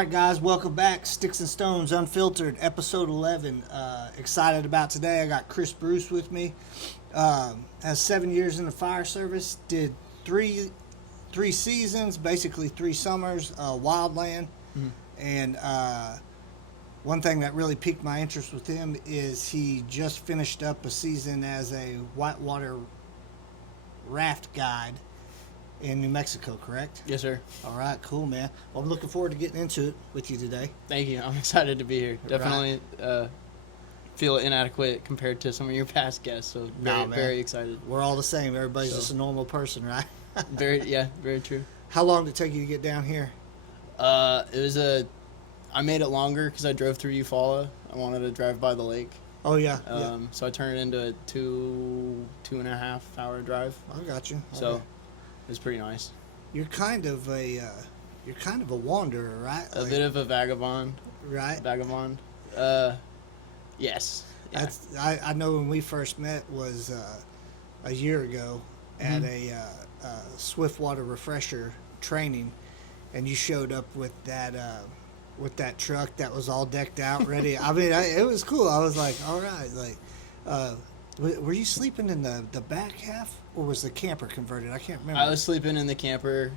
right, guys, welcome back. Sticks and Stones Unfiltered, episode 11. Excited about today. I got Chirs Bruce with me. Has 7 years in the fire service. Did three seasons, basically 3 summers, wildland. And one thing that really piqued my interest with him is he just finished up a season as a whitewater raft guide in New Mexico, correct? Yes, sir. All right, cool, man. Well, I'm looking forward to getting into it with you today. Thank you. I'm excited to be here. Definitely feel inadequate compared to some of your past guests, so very excited. We're all the same. Everybody's just a normal person, right? Very true. How long did it take you to get down here? I made it longer because I drove through Eufaula. I wanted to drive by the lake. Oh, yeah. So I turned it into a two and a half hour drive. I got you. So Okay. it was pretty nice. You're kind of a wanderer, right? A bit of a vagabond. Right. Vagabond. Yes. Yeah. That's I know when we first met was a year ago at a Swiftwater refresher training, and you showed up with that truck that was all decked out, ready. I mean, it was cool. I was like, all right, were you sleeping in the back half, or was the camper converted? I can't remember. I was sleeping in the camper,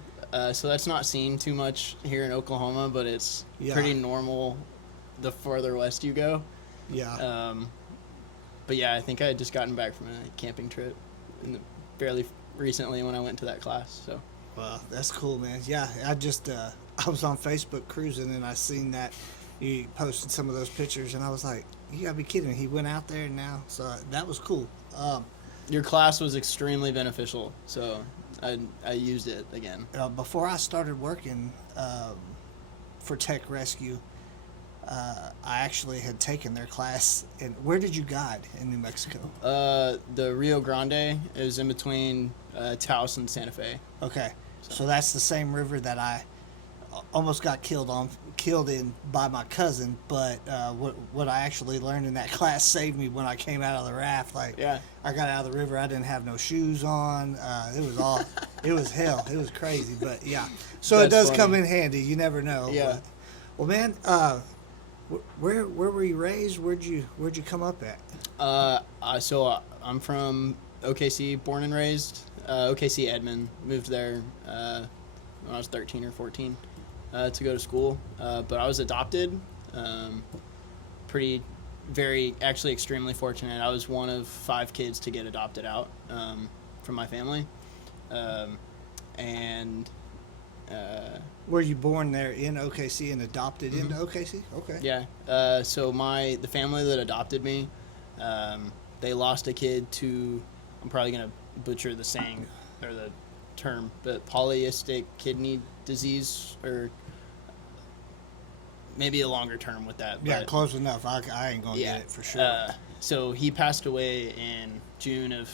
so that's not seen too much here in Oklahoma, but it's pretty normal the farther west you go. Yeah. But yeah, I think I had just gotten back from a camping trip fairly recently when I went to that class. So. Well, that's cool, man. Yeah, I was on Facebook cruising, and I seen that you posted some of those pictures, and I was like, you gotta be kidding me. He went out there now, so that was cool. Your class was extremely beneficial, so I used it again. Before I started working for Tech Rescue, I actually had taken their class. And where did you guide in New Mexico? The Rio Grande is in between Taos and Santa Fe. Okay, so that's the same river that I almost got killed in by my cousin, but what I actually learned in that class saved me when I came out of the raft. I got out of the river, I didn't have no shoes on. It was hell. It was crazy, but yeah. So that's it does funny. Come in handy. You never know. Yeah. But, well, man, where were you raised? Where'd you come up at? So I'm from OKC, born and raised. OKC Edmond. Moved there when I was 13 or 14 to go to school. But I was adopted. Actually extremely fortunate. I was one of 5 kids to get adopted out from my family. Were you born there in OKC and adopted into OKC? Okay. Yeah. So the family that adopted me, they lost a kid to, I'm probably going to butcher the saying or the term, but polycystic kidney disease, or maybe a longer term with that. Yeah, close enough. I ain't going to get it for sure. So he passed away in June of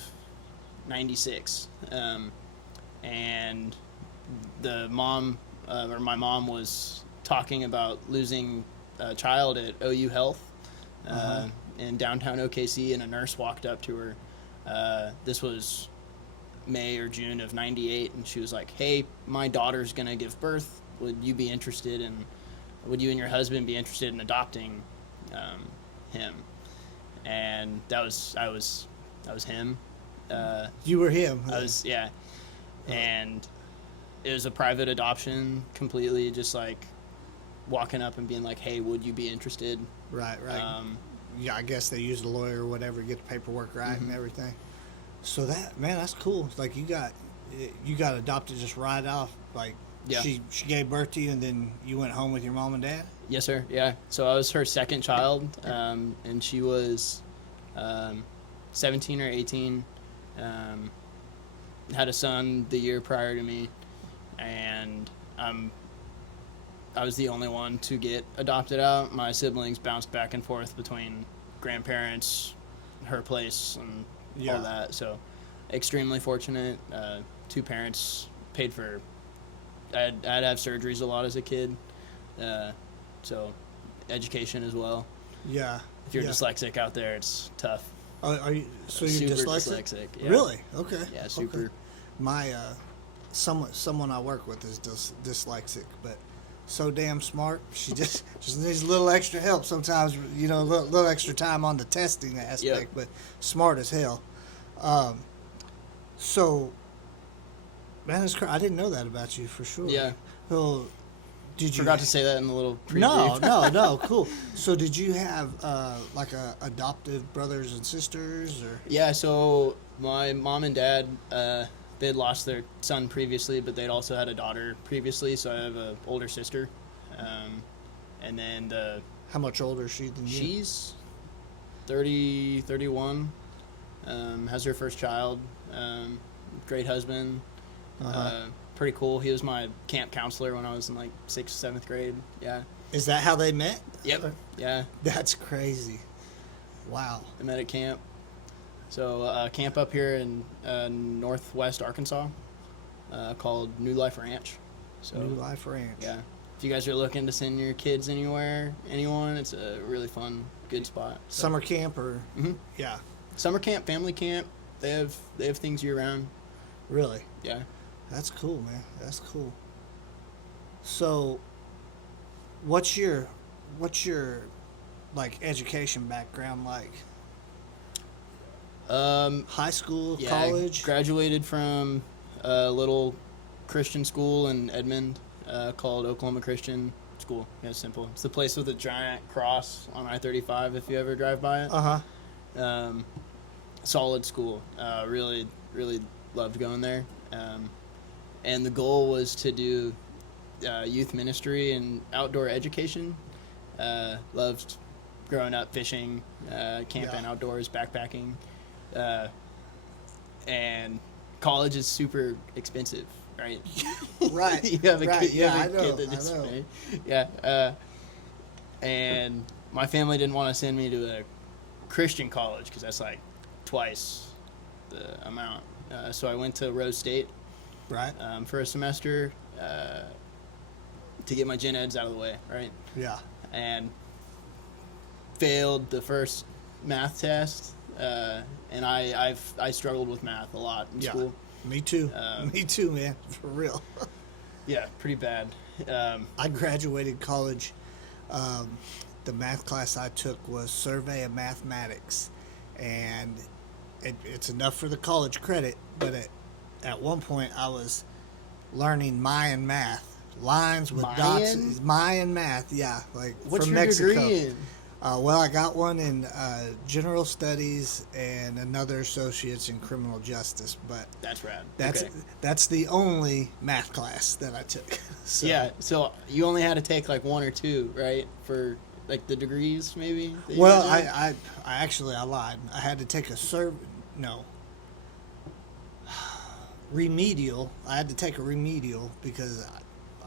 96. And the mom, or my mom, was talking about losing a child at OU Health in downtown OKC, and a nurse walked up to her. This was May or June of 98, and she was like, hey, my daughter's going to give birth. Would you and your husband be interested in adopting him? And I was him. You were him. I was, yeah. And it was a private adoption, completely just like walking up and being like, hey, would you be interested? Right. Yeah, I guess they used a lawyer or whatever to get the paperwork right and everything. So that's cool. Like you got adopted just right off. Like she gave birth to you, and then you went home with your mom and dad? Yes, sir. Yeah. So I was her second child, and she was 17 or 18. Had a son the year prior to me, and I was the only one to get adopted out. My siblings bounced back and forth between grandparents, her place, and all that. So extremely fortunate. 2 parents paid for. I'd have surgeries a lot as a kid, so education as well. Yeah. If you're dyslexic out there, it's tough. Are you? So you're super dyslexic? Yeah. Really? Okay. Yeah, super. Okay. My someone I work with is dyslexic, but so damn smart. She just needs a little extra help sometimes. You know, a little extra time on the testing aspect, Yep. but smart as hell. So, man, I didn't know that about you for sure. Yeah. Well, did you Forgot to say that in the little No, pre-brief. no, cool. So, did you have like adoptive brothers and sisters, or? Yeah, so my mom and dad, they had lost their son previously, but they'd also had a daughter previously, so I have an older sister. And then How much older is she than you? she's 30, 31, has her first child, great husband, pretty cool. He was my camp counselor when I was in like 6th, 7th grade. Yeah. Is that how they met? Yep. Yeah. That's crazy. Wow. I met at camp. So camp up here in northwest Arkansas called New Life Ranch. So New Life Ranch. yeah, if you guys are looking to send your kids anyone, it's a really fun, good spot. So, Summer camp or? Mhm. Yeah. Summer camp, family camp, they have things year round. Really? Yeah. That's cool, man. That's cool. So, what's your like education background like? High school, Yeah, college? graduated from a little Christian school in Edmond called Oklahoma Christian School. Yeah, it's simple. It's the place with a giant cross on I-35 if you ever drive by it. Uh-huh. Solid school. Really, really loved going there. And the goal was to do youth ministry and outdoor education. Loved growing up fishing, camping Yeah. outdoors, backpacking. And college is super expensive, right? Right. you have a right. kid, you Yeah, have a I know. kid that I needs to know. pay. Yeah. And my family didn't want to send me to a Christian college because that's like twice the amount. So I went to Rose State Right. for a semester to get my gen eds out of the way, right? Yeah. And failed the first math test, and I struggled with math a lot in Yeah. school. Me too. Um, Me too, man. For real. Yeah, pretty bad. I graduated college. The math class I took was Survey of Mathematics, and it's enough for the college credit. But at one point, I was learning Mayan math, lines with dots. Mayan? Mayan math, yeah, like What's from your Mexico. degree in? Well, I got one in general studies and another associate's in criminal justice, but That's rad. that's Okay. that's the only math class that I took. So, Yeah, so you only had to take like one or two, right? For like the degrees, maybe? that you Well, were doing? I actually I lied. I had to take a remedial. I had to take a remedial because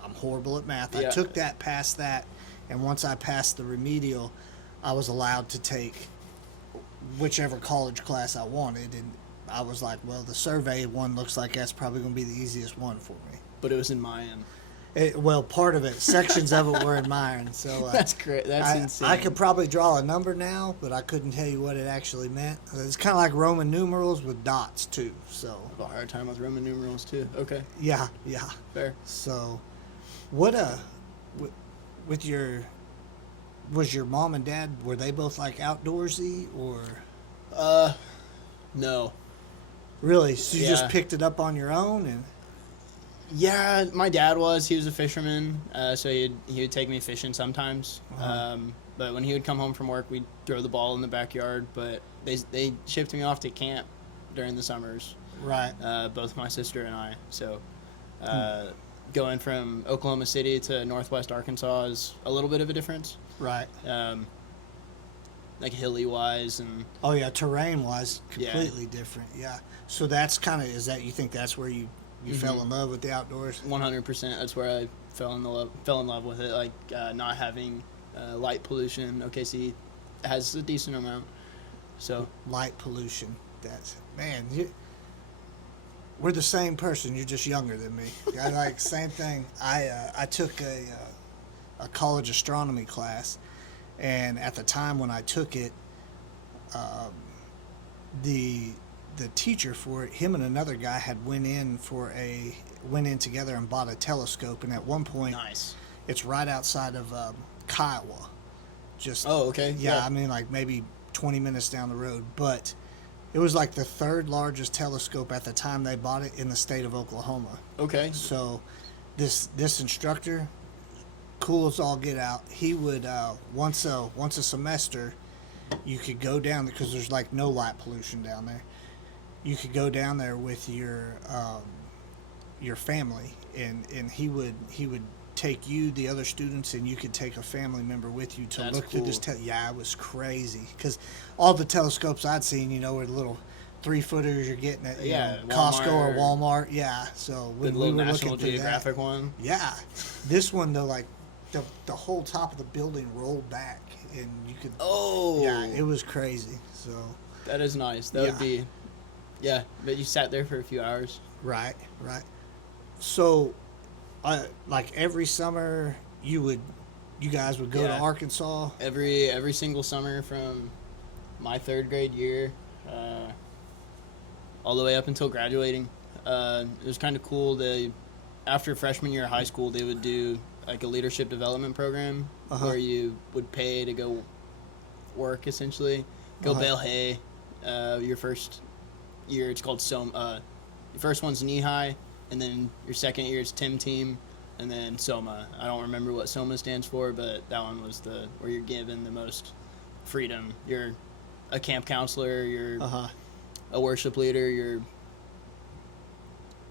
I'm horrible at math. I Yeah. took that, passed that, and once I passed the remedial, I was allowed to take whichever college class I wanted, and I was like, well, the survey one looks like that's probably going to be the easiest one for me. But it was in Mayan. Well, part of it, sections of it were in Myron, so That's great. That's insane. I could probably draw a number now, but I couldn't tell you what it actually meant. It's kind of like Roman numerals with dots too. So I have a hard time with Roman numerals too. Okay, yeah. fair. So, what with your was your mom and dad, were they both like outdoorsy or No. really? So you just Yeah. picked it up on your own and Yeah, my dad was. He was a fisherman, so he would take me fishing sometimes. But when he would come home from work, we'd throw the ball in the backyard. But they shipped me off to camp during the summers, right? both my sister and I. So going from Oklahoma City to northwest Arkansas is a little bit of a difference, Right. like hilly wise and Oh yeah, terrain wise, Yeah. completely different. Yeah. So that's kind of, is that, you think that's where you fell in love with the outdoors? 100%. That's where I fell in love with it. Like not having light pollution. OKC has a decent amount. So Light pollution. That's, man, we're the same person. You're just younger than me. I like same thing. I took a college astronomy class, and at the time when I took it, the teacher for it, him and another guy had went in together and bought a telescope, and at one point, nice. It's right outside of Kiowa. Just Oh, okay. yeah, I mean like maybe 20 minutes down the road, but it was like the third largest telescope at the time they bought it in the state of Oklahoma. Okay. So this instructor, cool as all get out, he would once a semester, you could go down there because there's like no light pollution down there. You could go down there with your family, and he would take you, the other students, and you could take a family member with you to That's look through this. cool. Yeah, it was crazy because all the telescopes I'd seen, were the little 3-footers you're getting at Costco or Walmart. Yeah, so The when we little were National looking through Geographic that, one. yeah, this one though, like the whole top of the building rolled back, and you could. Oh. Yeah, it was crazy. So. That is nice. That would be. Yeah, but you sat there for a few hours. Right. So, like every summer, you guys would go to Arkansas. Every single summer from my 3rd grade year, all the way up until graduating. It was kind of cool. After freshman year of high school, they would do like a leadership development program where you would pay to go work, essentially, go bale hay. Your first year, it's called Your first one's knee high, and then your second year is Tim Team, and then Soma. I don't remember what Soma stands for, but that one was where you're given the most freedom. You're a camp counselor, you're a worship leader, you're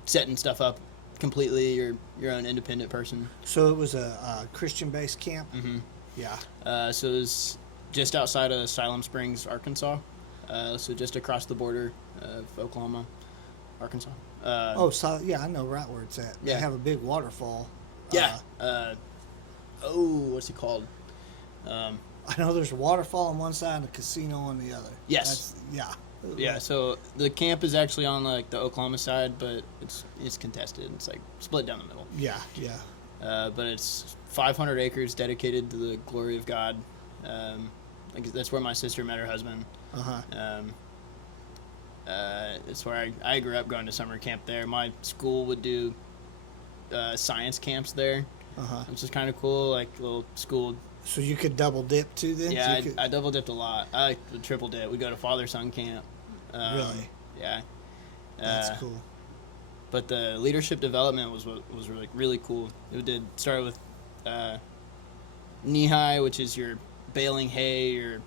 setting stuff up completely, you're your own independent person. So it was a Christian-based camp? Mm-hmm. Yeah. So it was just outside of Siloam Springs, Arkansas. So just across the border of Oklahoma, Arkansas. So yeah, I know right where it's at. They Yeah. have a big waterfall. Yeah. What's it called? I know there's a waterfall on one side and a casino on the other. Yes. Yeah. So the camp is actually on like the Oklahoma side, but it's contested. It's like split down the middle. Yeah. But it's 500 acres dedicated to the glory of God. Like that's where my sister met her husband. It's where I grew up going to summer camp there. My school would do science camps there, which is kind of cool, like little school. So you could double dip too then? Yeah, I double dipped a lot. I like the triple dip. We go to father-son camp. Really? Yeah. That's cool. But the leadership development was really cool. It started with knee high, which is you're baling hay, you're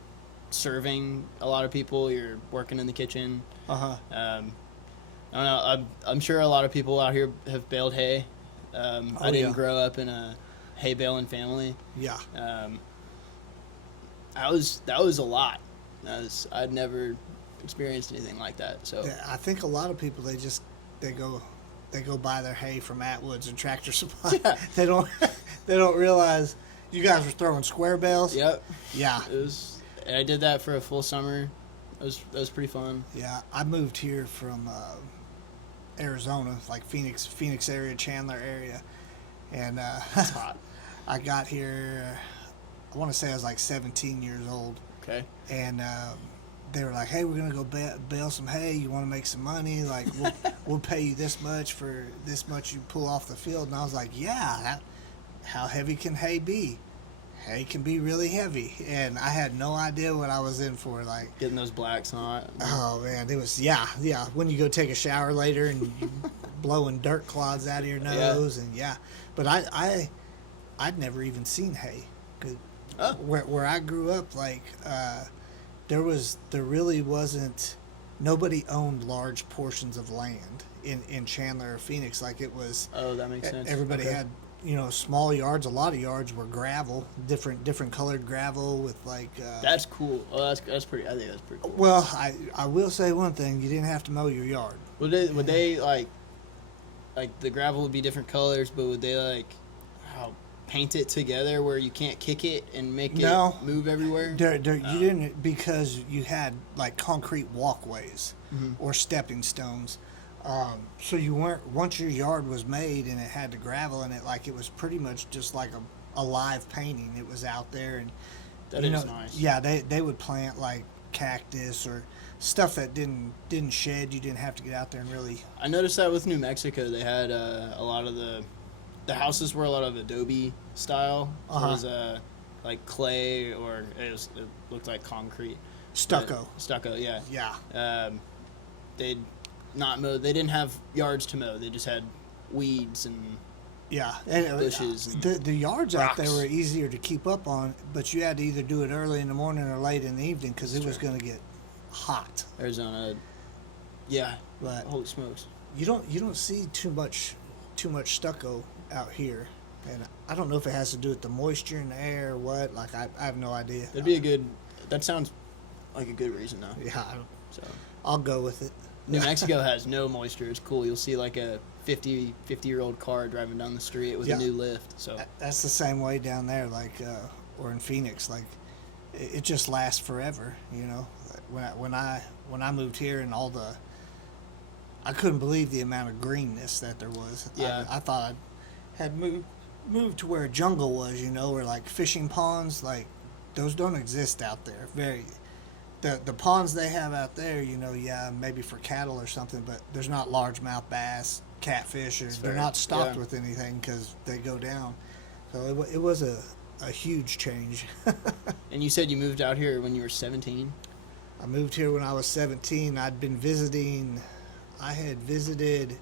serving a lot of people, you're working in the kitchen. I don't know. I'm sure a lot of people out here have baled hay. I didn't grow up in a hay baling family. Yeah. That was a lot. I'd never experienced anything like that. So Yeah, I think a lot of people they go buy their hay from Atwoods and Tractor Supply. Yeah. They don't realize you guys were throwing square bales. Yep. Yeah. And I did that for a full summer. That was pretty fun. Yeah, I moved here from Arizona, like Phoenix area, Chandler area, and It's hot. I got here. I want to say I was like 17 years old, Okay. and they were like, "Hey, we're gonna go bale some hay. You want to make some money? Like, we'll pay you this much for this much you pull off the field." And I was like, "Yeah, how heavy can hay be? Hay can be really heavy." And I had no idea what I was in for. Like, Getting those blacks on it. oh man, it was yeah. When you go take a shower later and you blowing dirt clods out of your nose, and but I'd never even seen hay. 'Cause where I grew up, like there really wasn't, nobody owned large portions of land in Chandler or Phoenix. Like it was. Oh, that makes sense. Everybody had small yards. A lot of yards were gravel, different colored gravel with like. That's cool. Oh, that's pretty. I think that's pretty cool. Well, I will say one thing: you didn't have to mow your yard. Would they like the gravel would be different colors, but would they paint it together where you can't kick it and make it move everywhere? You didn't, because you had like concrete walkways or stepping stones. So you weren't, once your yard was made and it had the gravel in it, like it was pretty much just like a live painting. It was out there, and That is nice. Yeah, they would plant like cactus or stuff that didn't shed. You didn't have to get out there and really. I noticed that with New Mexico, they had a lot of the the houses were a lot of adobe style. So Uh-huh. it was like clay, or it looked like concrete. Stucco. Stucco, yeah. Yeah. They'd not mow. They didn't have yards to mow. They just had weeds and Yeah, and bushes and the yards out there rocks. were easier to keep up on, but you had to either do it early in the morning or late in the evening because it was going to get hot. Arizona. Yeah. But Holy smokes. you don't see too much stucco out here, and I don't know if it has to do with the moisture in the air or what. Like I have no idea. That'd be a good. That sounds like a good reason, though. Yeah, So I'll go with it. New Mexico has no moisture. It's cool. You'll see like a 50-year-old car driving down the street with Yeah. a new lift. So That's the same way down there, like or in Phoenix. Like it just lasts forever. You know, when I moved here and I couldn't believe the amount of greenness that there was. Yeah. I thought I had moved to where a jungle was. You know, where like fishing ponds, like those don't exist out there. The ponds they have out there, you know, yeah, maybe for cattle or something, but there's not largemouth bass, catfish, or they're fair. not stocked Yeah. with anything because they go down. So it was a huge change. And you said you moved out here when you were 17. I moved here when I was 17. I'd been visiting. I had visited,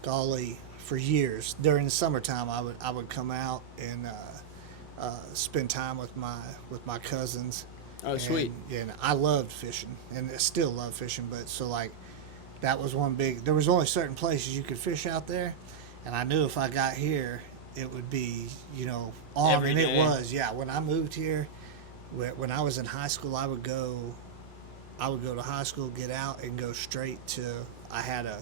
golly, for years. During the summertime, I would come out and spend time with my cousins. Oh, sweet. And I loved fishing, and I still love fishing. But so like, that was one big. There was only certain places you could fish out there, and I knew if I got here, it would be on, Every and day. it was. Yeah, when I moved here, when I was in high school, I would go to high school, get out, and go straight to. I had a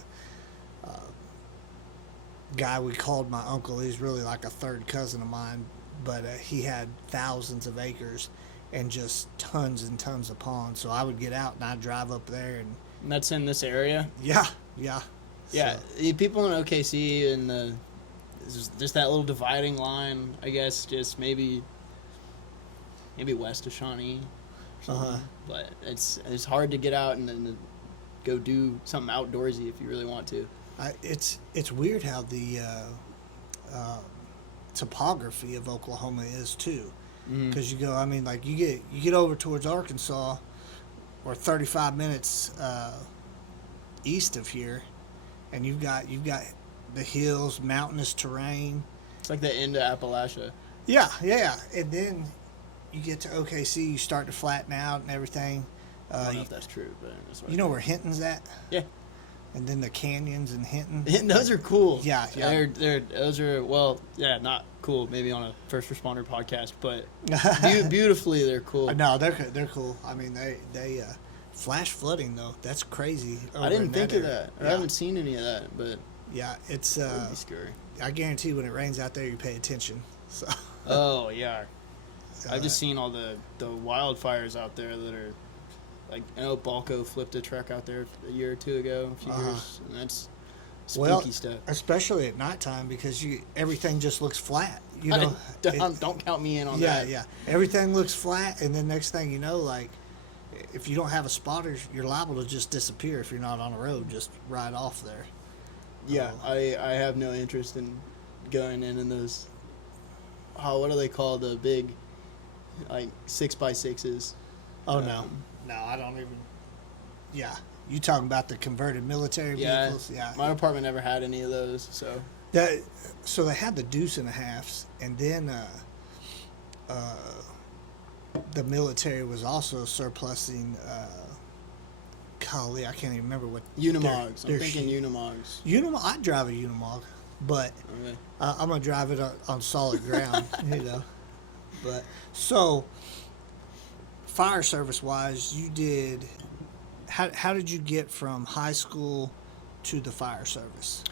guy we called my uncle. He's really like a third cousin of mine, but he had thousands of acres and just tons and tons of ponds. So I would get out and I'd drive up there and And that's in this area. yeah. Yeah, So, the people in OKC and just that little dividing line, I guess, just maybe west of Shawnee. or something. Uh-huh. But it's hard to get out and then go do something outdoorsy if you really want to. it's weird how the topography of Oklahoma is too. Because you go, I mean, like you get over towards Arkansas, or 35 minutes east of here, and you've got the hills, mountainous terrain. It's like the end of Appalachia. Yeah, and then you get to OKC, you start to flatten out and everything. I don't know if that's true, but that's what You know where Hinton's at? Yeah. And then the canyons in Hinton. And those are cool. Yeah. Those are not cool. Maybe on a first responder podcast, but beautifully they're cool. No, they're cool. I mean, they flash flooding though. That's crazy. I didn't think of area. that. I haven't seen any of that, but Yeah, it's. that would be scary. I guarantee when it rains out there, you pay attention. So. Oh yeah, Uh, I've just seen all the wildfires out there that are like, I know Balco flipped a truck out there a year or two ago, a few years, and that's spooky stuff. Especially at nighttime because everything just looks flat. You know, Don't count me in on that. Yeah. Everything looks flat, and then next thing you know, like if you don't have a spotter, you're liable to just disappear if you're not on the road. Just ride off there. Yeah, I have no interest in going in those. Oh, what are they called? The big, like 6x6s. Oh no, I don't even. Yeah, you talking about the converted military vehicles? Yeah. My apartment never had any of those, so. So they had the deuce and a halves, and then the military was also surplusing. Golly, I can't even remember what. Unimogs. their I'm thinking shit. Unimogs. I'd drive a Unimog, but Okay. I'm gonna drive it on solid ground, But so, fire service wise, you did. How did you get from high school to the fire service?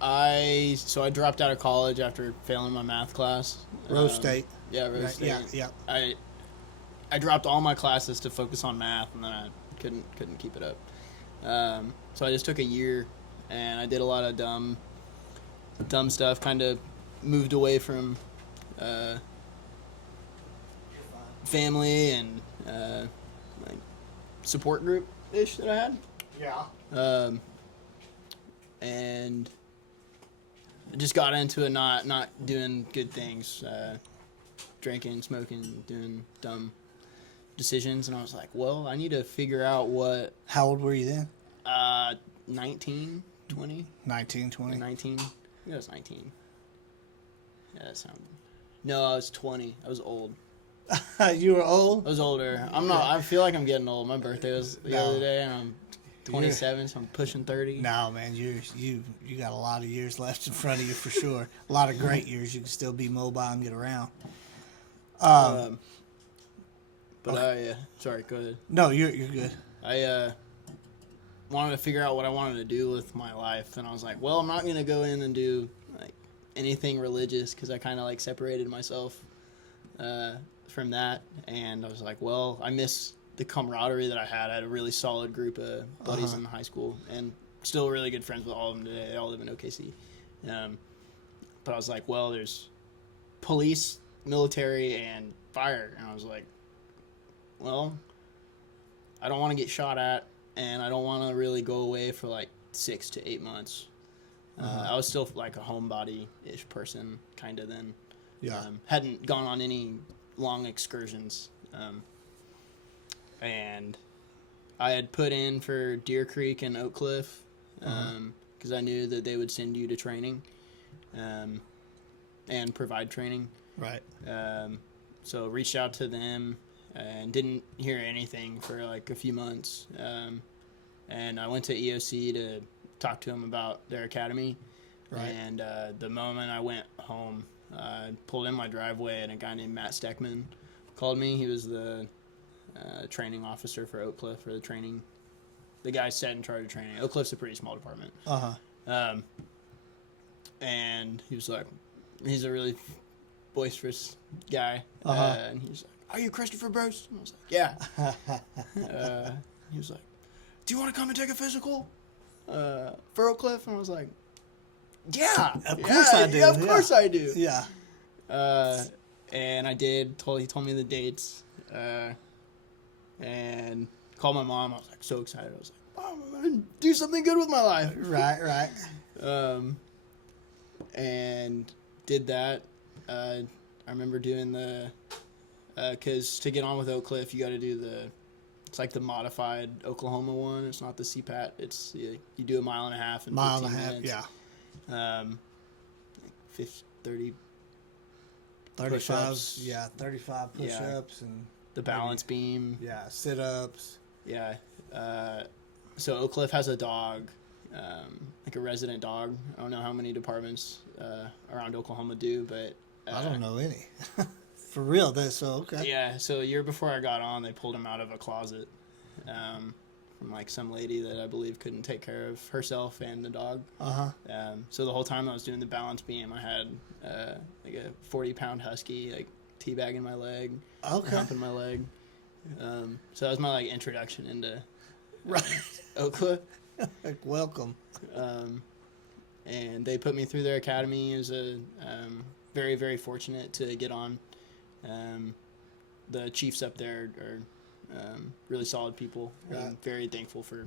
I dropped out of college after failing my math class. Rose State. Yeah, Rose Right, State. yeah. I dropped all my classes to focus on math, and then I couldn't keep it up. So I just took a year, and I did a lot of dumb stuff. Kind of moved away from family and like support group ish that I had. Yeah. And just got into it, not doing good things, drinking, smoking, doing dumb decisions, and I was like, well, I need to figure out what. How old were you then? 19, 20? 19, 20? 19. I think I was 19. Yeah, that sounded. No, I was 20. I was old. You were old? I was older. I'm not. I feel like I'm getting old. My birthday was the other day, and I'm 27, so I'm pushing 30. No, man, you got a lot of years left in front of you for sure. A lot of great years. You can still be mobile and get around. Sorry, go ahead. No, you're good. I wanted to figure out what I wanted to do with my life, and I was like, well, I'm not gonna go in and do like anything religious because I kind of like separated myself from that, and I was like, well, I miss the camaraderie that I had. I had a really solid group of buddies in high school, and still really good friends with all of them today. They all live in OKC. But I was like, well, there's police, military, and fire, and I was like, well, I don't want to get shot at, and I don't want to really go away for like 6 to 8 months. I was still like a homebody-ish person, kind of then. Yeah. Hadn't gone on any long excursions. And I had put in for Deer Creek and Oak Cliff because I knew that they would send you to training and provide training. Right. So reached out to them and didn't hear anything for like a few months. And I went to EOC to talk to them about their academy. Right. And the moment I went home, I pulled in my driveway, and a guy named Matt Steckman called me. He was the training officer for Oak Cliff, or the guy set in charge of training. Oak Cliff's a pretty small department. And he was like, he's a really boisterous guy. And he was like, are you Christopher Bruce? And I was like, yeah. He was like, do you want to come and take a physical for Oak Cliff? And I was like, yeah. Of course I do. Yeah, of course I do. Yeah. And I did. He told me the dates. And called my mom. I was like so excited. I was like, Mom, I'm gonna do something good with my life. Right. And did that. I remember doing because to get on with Oak Cliff, you got to do it's like the modified Oklahoma one. It's not the CPAT. It's you do a mile and a half in 15 minutes. Yeah. 30 35, push-ups. yeah, 35 push-ups and the balance beam. Yeah, sit-ups. Yeah. So Oak Cliff has a dog, like a resident dog. I don't know how many departments around Oklahoma do, but I don't know any. For real, okay. Yeah. So a year before I got on, they pulled him out of a closet from like some lady that I believe couldn't take care of herself and the dog. So the whole time I was doing the balance beam, I had like a 40-pound husky like teabagging my leg, humping my leg. So that was my like introduction into Oak Cliff. Like, welcome. And they put me through their academy. It was very, very fortunate to get on. The chiefs up there are really solid people. Right. I'm very thankful for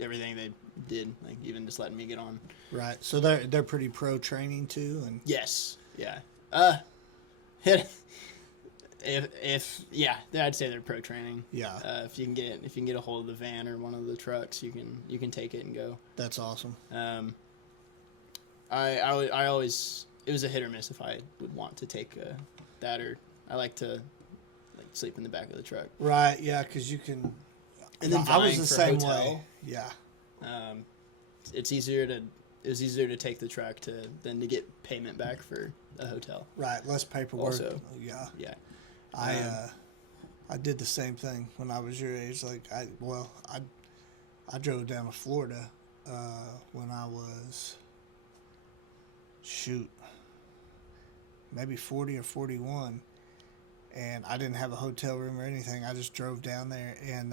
everything they did, like even just letting me get on. Right. So they're pretty pro training too, and Yes. Yeah. I'd say they're pro training. Yeah. If you can get a hold of the van or one of the trucks, you can take it and go. That's awesome. I always, it was a hit or miss if I would want to take that, or I like to like sleep in the back of the truck. Right. Yeah, because you can. And then I was the same hotel, way. Yeah. It was easier to take the truck than to get payment back for a hotel. Right. Less paperwork. Also, yeah. Yeah. I did the same thing when I was your age. Like I drove down to Florida when I was maybe 40 or 41, and I didn't have a hotel room or anything. I just drove down there and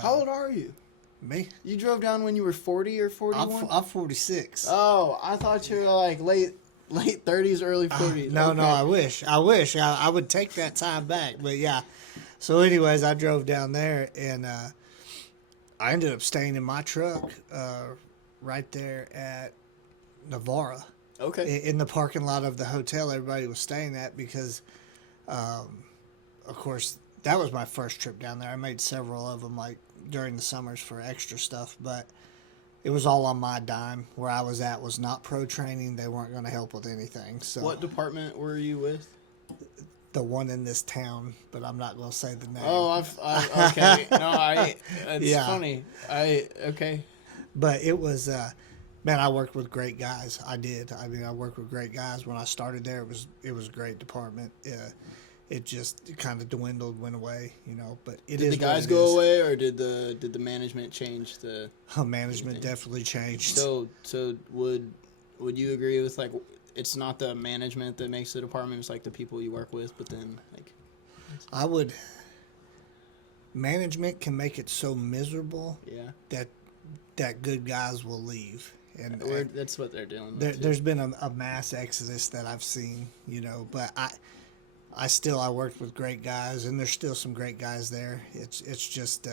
How old are you? Me? You drove down when you were 40 or 41? I'm 46. Oh, I thought you were like late 30s, early 40s. No, Okay. no, I wish. I would take that time back. But yeah. So anyways, I drove down there, and I ended up staying in my truck right there at Navarra. Okay. In the parking lot of the hotel everybody was staying at because, of course, that was my first trip down there. I made several of them like during the summers for extra stuff, but it was all on my dime. Where I was at was not pro training. They weren't going to help with anything. So What department were you with? the one in this town, but I'm not going to say the name. Oh, okay. No, it's Yeah. funny. Okay. But it was, man, I worked with great guys. I did. I mean, I worked with great guys when I started there. It was a great department. It just kind of dwindled, went away, you know. But it Did is the guys what it go is. away, or did the management change the? Management Anything. definitely changed. So would you agree with like it's not the management that makes the department, it's like the people you work with, but then like I would. Management can make it so miserable yeah, that good guys will leave, and that's what they're doing. there's been a mass exodus that I've seen, you know. But I worked with great guys, and there's still some great guys there. It's just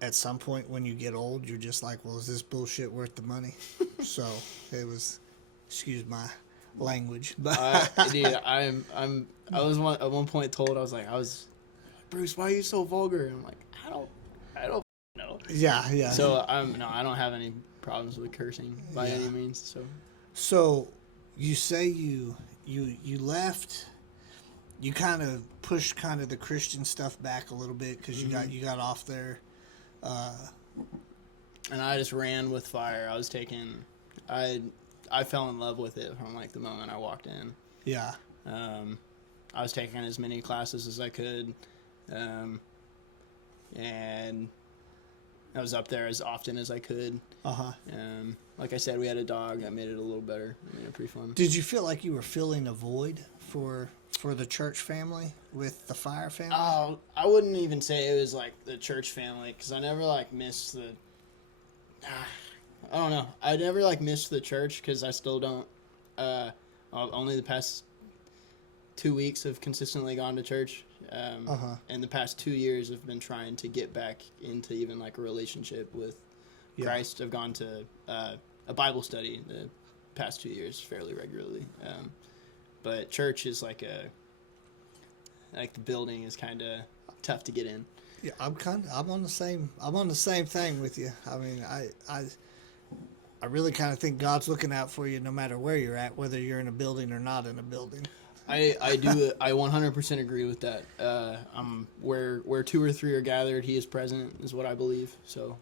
at some point when you get old, you're just like, well, is this bullshit worth the money? So it was, excuse my language, but Dude, I was at one point told I was Bruce, why are you so vulgar? And I'm like, I don't know. yeah. So I don't have any problems with cursing by Yeah. any means. So you say you left. You kind of pushed kind of the Christian stuff back a little bit because you got off there. And I just ran with fire. I fell in love with it from like the moment I walked in. Yeah. I was taking as many classes as I could, and I was up there as often as I could. Like I said, we had a dog that made it a little better. I made it pretty fun. Did you feel like you were filling a void for the church family with the fire family? Oh, I wouldn't even say it was like the church family because I never like missed the. I don't know. I never like missed the church because I still don't. Only the past 2 weeks have consistently gone to church. And the past 2 years have been trying to get back into even like a relationship with Christ. I've gone to a Bible study the past 2 years fairly regularly. But church is like the building is kind of tough to get in. Yeah, I'm on the same thing with you. I mean, I really kind of think God's looking out for you no matter where you're at, whether you're in a building or not in a building. I do. I 100% agree with that. Where two or three are gathered, He is present, is what I believe. So,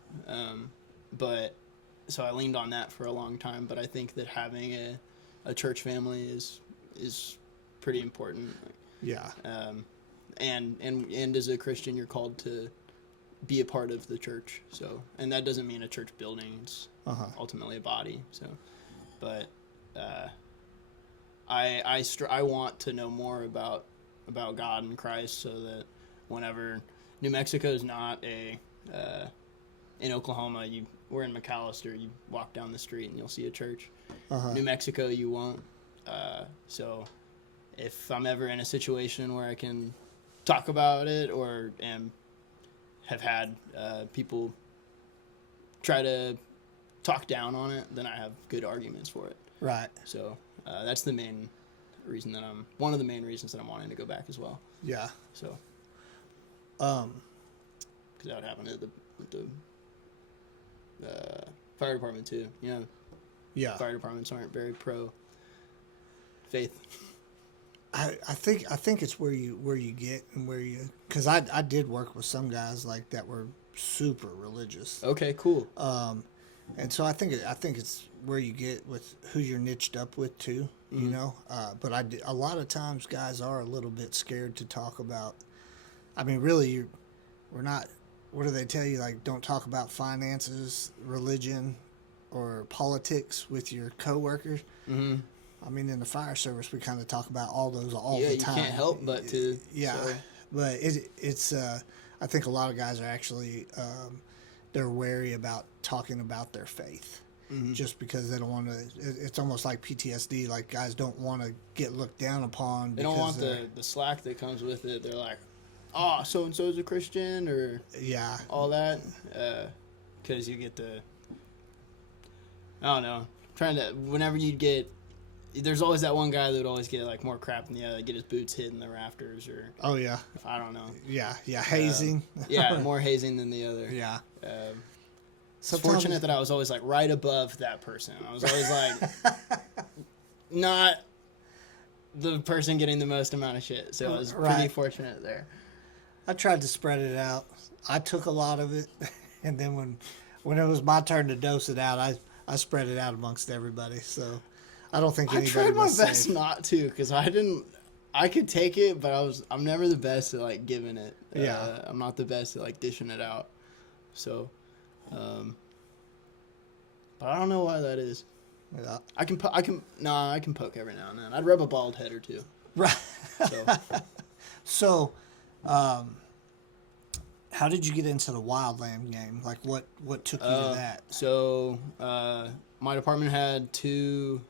so I leaned on that for a long time. But I think that having a church family is pretty important. Yeah. And as a Christian, you're called to be a part of the church. So, and that doesn't mean a church building. It's ultimately a body. So, but. I want to know more about God and Christ so that whenever New Mexico is not in Oklahoma, we're in McAllister, you walk down the street and you'll see a church. New Mexico, you won't. So if I'm ever in a situation where I can talk about it or have had people try to talk down on it, then I have good arguments for it. Right. So that's the main reason one of the main reasons that I'm wanting to go back as well. Yeah. So, because that would happen with the fire department too. You know, Yeah. fire departments aren't very pro faith. I think it's where you get and where you, because I did work with some guys like that were super religious. Okay, cool. And so I think it's where you get with who you're niched up with too, you know. But a lot of times guys are a little bit scared to talk about. I mean, really, we're not. What do they tell you? Like, don't talk about finances, religion, or politics with your coworkers. Mm-hmm. I mean, in the fire service, we kind of talk about all those all the Yeah, time. you can't help but to. Yeah, So. but it's. I think a lot of guys are actually they're wary about talking about their faith, just because they don't want to. It's almost like PTSD. Like guys don't want to get looked down upon. They don't want the slack that comes with it. They're like, oh, so and so is a Christian or yeah, all that, because you get I don't know. trying to, whenever you'd get, there's always that one guy that would always get like more crap than the other, get his boots hit in the rafters, or Oh yeah, I don't know. yeah, hazing. Yeah, more hazing than the other. Yeah. It's Sometimes- fortunate that I was always like right above that person. I was always like not the person getting the most amount of shit. So I was pretty Right. fortunate there. I tried to spread it out. I took a lot of it, and then when it was my turn to dose it out, I spread it out amongst everybody. So I don't think I anybody tried my was best safe. not to, because I could take it, but I'm never the best at like giving it. Yeah. I'm not the best at like dishing it out. So, but I don't know why that is. Yeah. I can poke every now and then. I'd rub a bald head or two. Right. So So, how did you get into the wildland game? Like, what took you to that? So my department had two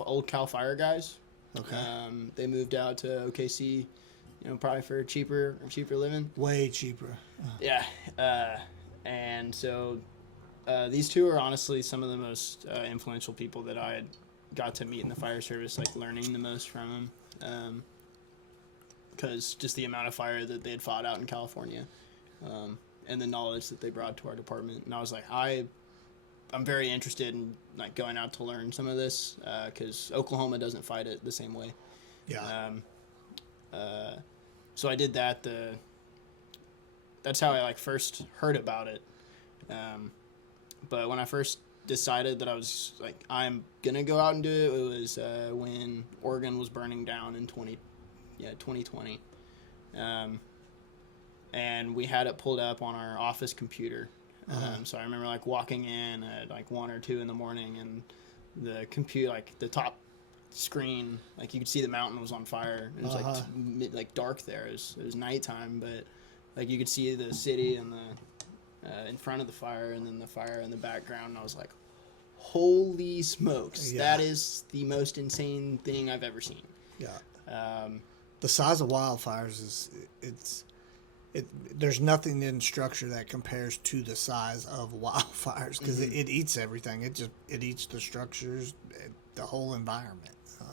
old Cal Fire guys. Okay. They moved out to OKC, probably for cheaper living. Way cheaper. Yeah. And so these two are honestly some of the most influential people that I had got to meet in the fire service, like learning the most from them. Because just the amount of fire that they had fought out in California, and the knowledge that they brought to our department. And I was like, I'm very interested in like going out to learn some of this, because Oklahoma doesn't fight it the same way. Yeah. So I did that. That's how I like first heard about it. But when I first decided that I was like, I'm gonna go out and do it, it was when Oregon was burning down in 2020. And we had it pulled up on our office computer. So I remember like walking in at like 1 or 2 in the morning, and the computer, like the top screen, like you could see the mountain was on fire. It was like dark there. It was nighttime, but like you could see the city and the in front of the fire, and then the fire in the background. And I was like, holy smokes, Yeah. that is the most insane thing I've ever seen. Yeah. The size of wildfires there's nothing in structure that compares to the size of wildfires, because it eats everything. It eats the structures, the whole environment.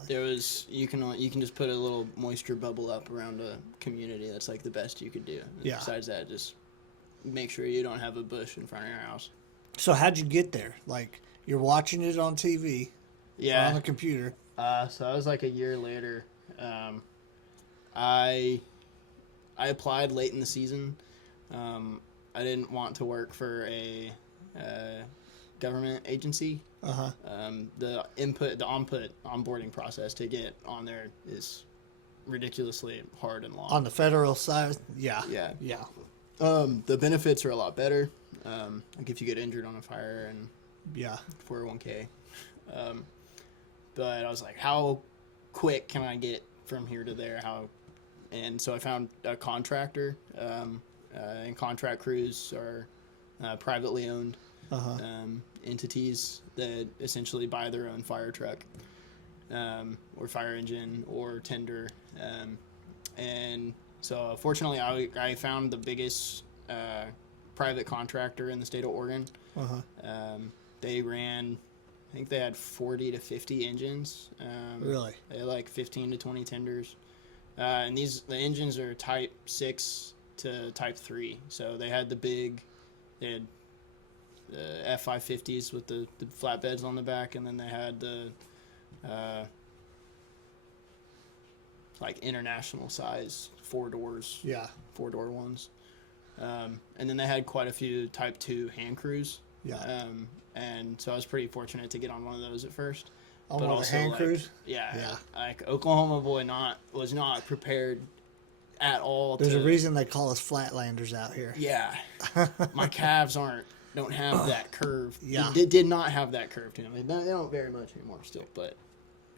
There was you can just put a little moisture bubble up around a community. That's like the best you could do. And Yeah. Besides that, just make sure you don't have a bush in front of your house. So how'd you get there? Like, you're watching it on TV, or on the computer. So that was like a year later. I applied late in the season. I didn't want to work for a government agency. The onboarding process to get on there is ridiculously hard and long. On the federal side, yeah. Yeah. The benefits are a lot better. Like if you get injured on a fire, and Yeah. 401k. But I was like, how quick can I get from here to there? And so I found a contractor, and contract crews are privately owned entities that essentially buy their own fire truck, or fire engine or tender. And so fortunately I found the biggest private contractor in the state of Oregon. They ran, I think they had 40 to 50 engines. Really? They had like 15 to 20 tenders. And the engines are type 6 to type 3. So they had they had the F550s with the flatbeds on the back, and then they had the like international size 4 doors. Yeah. 4-door ones. And then they had quite a few type 2 hand crews. Yeah. And so I was pretty fortunate to get on one of those at first. On But one of the hand like, crews? Yeah. Like Oklahoma boy was not prepared at all. There's a reason they call us flatlanders out here. Yeah. My calves don't have that curve. Yeah. They did not have that curve to them. They don't very much anymore still, but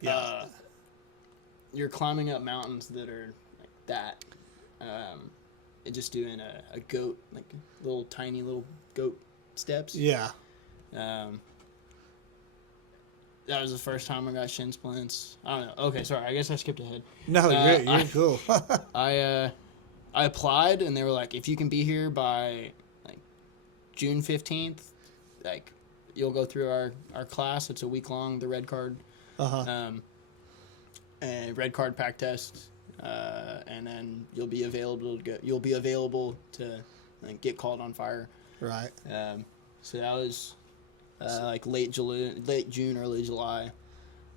Yeah. you're climbing up mountains that are like that. And just doing a goat, like little tiny little goat steps. Yeah. That was the first time I got shin splints. I don't know. Okay, sorry. I guess I skipped ahead. No, you're cool. I applied, and they were like, if you can be here by like June 15th, like you'll go through our class. It's a week long, the red card, and red card pack test, and then you'll be available to like, get called on fire. Right. So that was like late June, early July.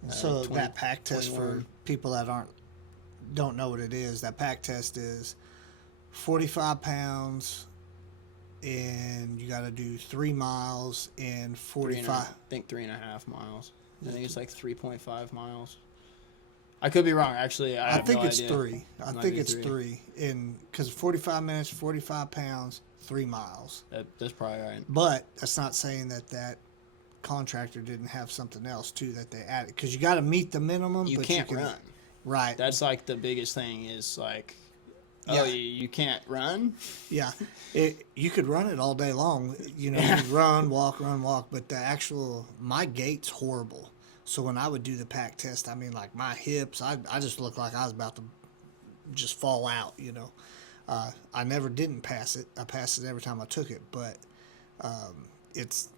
So that pack test for people that don't know what it is, that pack test is 45 pounds, and you got to do 3 miles in 45. I think 3.5 miles. I think it's like 3.5 miles. I could be wrong. Actually, I have think no it's idea. 3. I think it's 3. Because 45 minutes, 45 pounds, 3 miles. That's probably right. But that's not saying that contractor didn't have something else too that they added. Because you got to meet the minimum. You but can't you can run. Right. That's like the biggest thing is like, Yeah. you can't run? Yeah. You could run it all day long. You run, walk. But my gait's horrible. So when I would do the pack test, I mean, like my hips, I just looked like I was about to just fall out, I never didn't pass it. I passed it every time I took it, but it's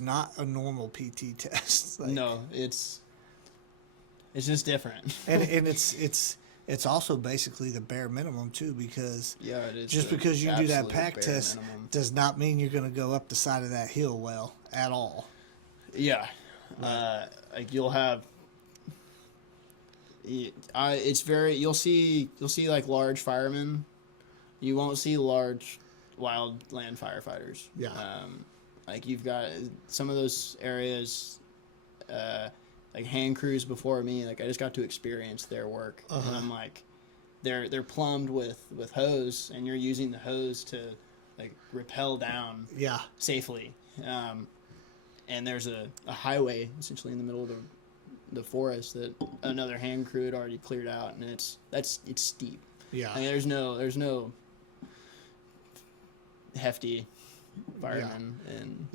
not a normal PT test. No, it's just different. and it's also basically the bare minimum too, because it is just because you do that absolute pack bare test minimum. does not mean you're going to go up the side of that hill well at all. Yeah. Like you'll have you'll see like large firemen. You won't see large wildland firefighters. Yeah. Like you've got some of those areas, like hand crews before me. Like I just got to experience their work, and I'm like, they're plumbed with hose, and you're using the hose to like rappel down safely. And there's a highway essentially in the middle of the forest that another hand crew had already cleared out, and it's steep. Yeah. I mean, there's no hefty firemen and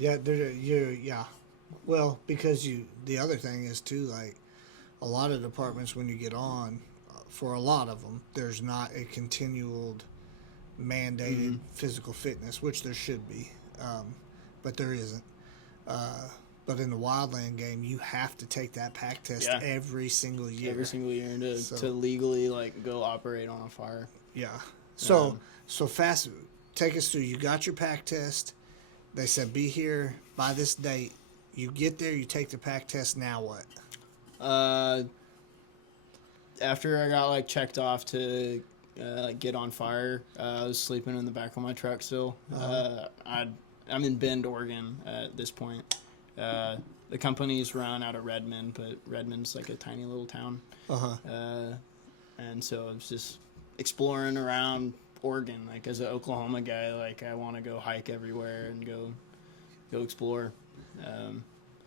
well, because the other thing is too, like a lot of departments when you get on, for a lot of them, there's not a continual mandated physical fitness, which there should be, but there isn't. But in the wildland game, you have to take that pack test every single year. Every single year to legally like go operate on a fire. Yeah. So fast. Take us through. You got your pack test. They said be here by this date. You get there. You take the pack test. Now what? After I got like checked off to like get on fire, I was sleeping in the back of my truck still. I'm in Bend, Oregon at this point. The company's run out of Redmond, but Redmond's like a tiny little town. And so I was just exploring around Oregon. Like as an Oklahoma guy, like I want to go hike everywhere and go explore.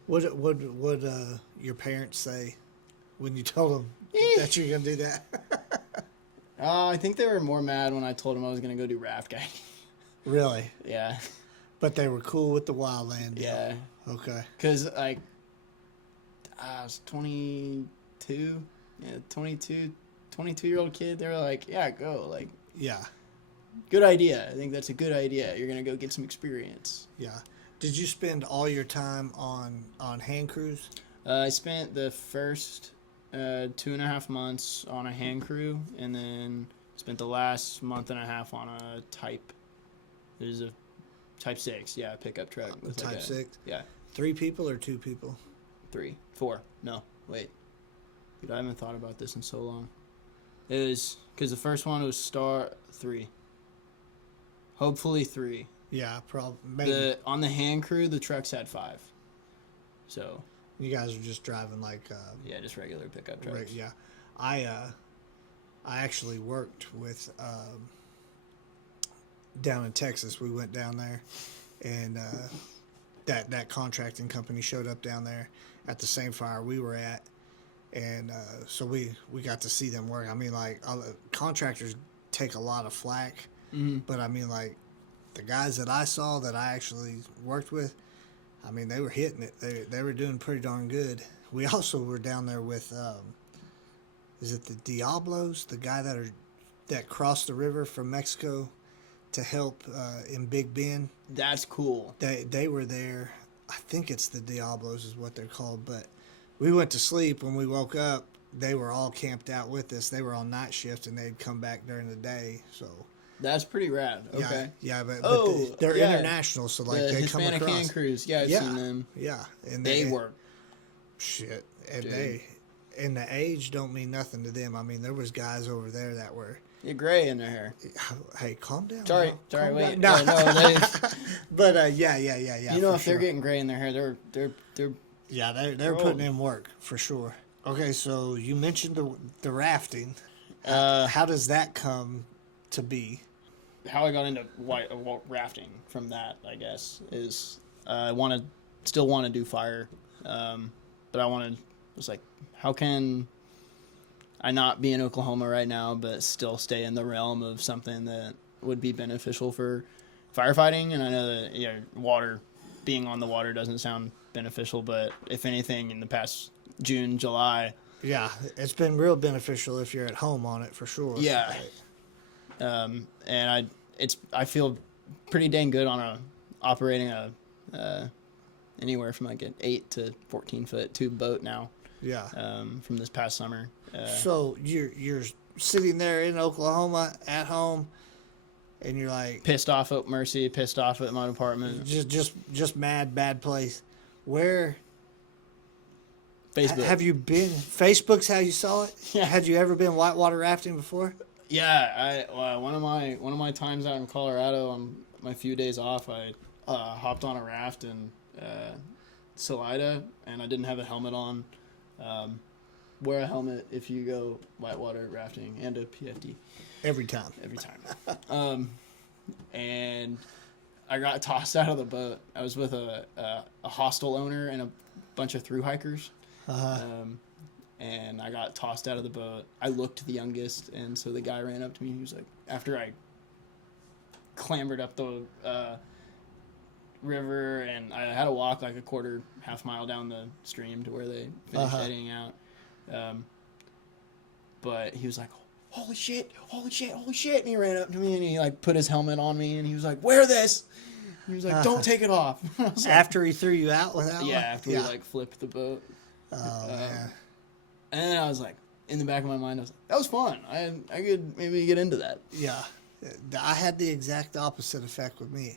What your parents say when you told them that you're gonna do that? I think they were more mad when I told them I was gonna go do raft guiding. Really? Yeah. But they were cool with the wildland deal. Yeah. Okay. Because, like, I was 22. Yeah, 22-year-old kid. They were like, yeah, go. Like, yeah. Good idea. I think that's a good idea. You're going to go get some experience. Yeah. Did you spend all your time on hand crews? I spent the first 2.5 months on a hand crew, and then spent the last month and a half on a type. There's a Type 6, pickup truck. A Type 6? Yeah. 3 people or 2 people? 3. 4. No, wait. Dude, I haven't thought about this in so long. It was, because the first one was star 3. Hopefully 3. Yeah, probably. Maybe. On the hand crew, the trucks had 5. So. You guys are just driving like... just regular pickup trucks. Yeah. I actually worked with... down in Texas, we went down there, and that contracting company showed up down there at the same fire we were at, and so we got to see them work. I mean, like contractors take a lot of flack, but I mean, like the guys that I saw that I actually worked with, I mean, they were hitting it. They were doing pretty darn good. We also were down there with, is it the Diablos, the guy that crossed the river from Mexico to help in Big Bend. That's cool. They were there I think it's the Diablos is what they're called, but we went to sleep. When we woke up, they were all camped out with us. They were on night shift, and they'd come back during the day. So That's pretty rad. Okay. yeah, but Oh, they're yeah. international, so like The they Hispanic come across. hand crews. Yeah, I've seen them. Yeah, and They were. shit, and Dude. and the age don't mean nothing to them. I mean, there was guys over there that were. You're gray in their hair. Hey, calm down. Sorry, now. sorry, Calm wait. down. No, they, But yeah. you know, for if they're sure. getting gray in their hair, they're Yeah, they're They're putting old. in work for sure. Okay, so you mentioned the rafting. Uh, How does that come to be? how I got into rafting from that, I guess, is I still want to do fire, but I was like, how can I not be in Oklahoma right now, but still stay in the realm of something that would be beneficial for firefighting? And I know that being on the water doesn't sound beneficial, but if anything, in the past June, July, Yeah, it's been real beneficial if you're at home on it for sure. yeah, and I feel pretty dang good on operating anywhere from like an 8 to 14 foot tube boat now. Yeah. From this past summer. So you're sitting there in Oklahoma at home, and you're like Pissed off at Mercy, pissed off at my apartment. just mad, bad place. Where Facebook. have you been? Facebook's how you saw it. Yeah. Had you ever been whitewater rafting before? Yeah, one of my times out in Colorado on my few days off, I hopped on a raft in Salida, and I didn't have a helmet on. Wear a helmet if you go whitewater rafting, and a PFD Every time. every time. And I got tossed out of the boat. I was with a hostel owner and a bunch of thru hikers. And I got tossed out of the boat. I looked the youngest, and so the guy ran up to me. He was like, after I clambered up the river, and I had to walk like a half mile down the stream to where they finished heading out. But he was like, holy shit, and he ran up to me, and he like put his helmet on me, and he was like, wear this. He was like, don't take it off. I was like, After he threw you out without one? after we like flipped the boat. Oh man. And then I was like, in the back of my mind, I was like, that was fun. I could maybe get into that. Yeah. I had the exact opposite effect with me.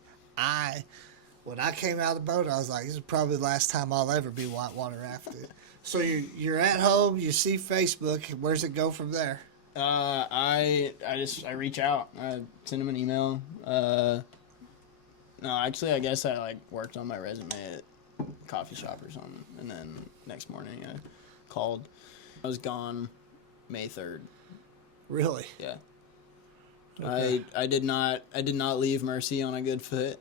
When I came out of the boat, I was like, this is probably the last time I'll ever be whitewater rafting. So you're at home, you see Facebook. Where's it go from there? I reach out. I send him an email. No, actually, I guess I like worked on my resume at a coffee shop or something, and then next morning I called. I was gone May 3rd. Really? Yeah. Okay. I did not leave Mercy on a good foot.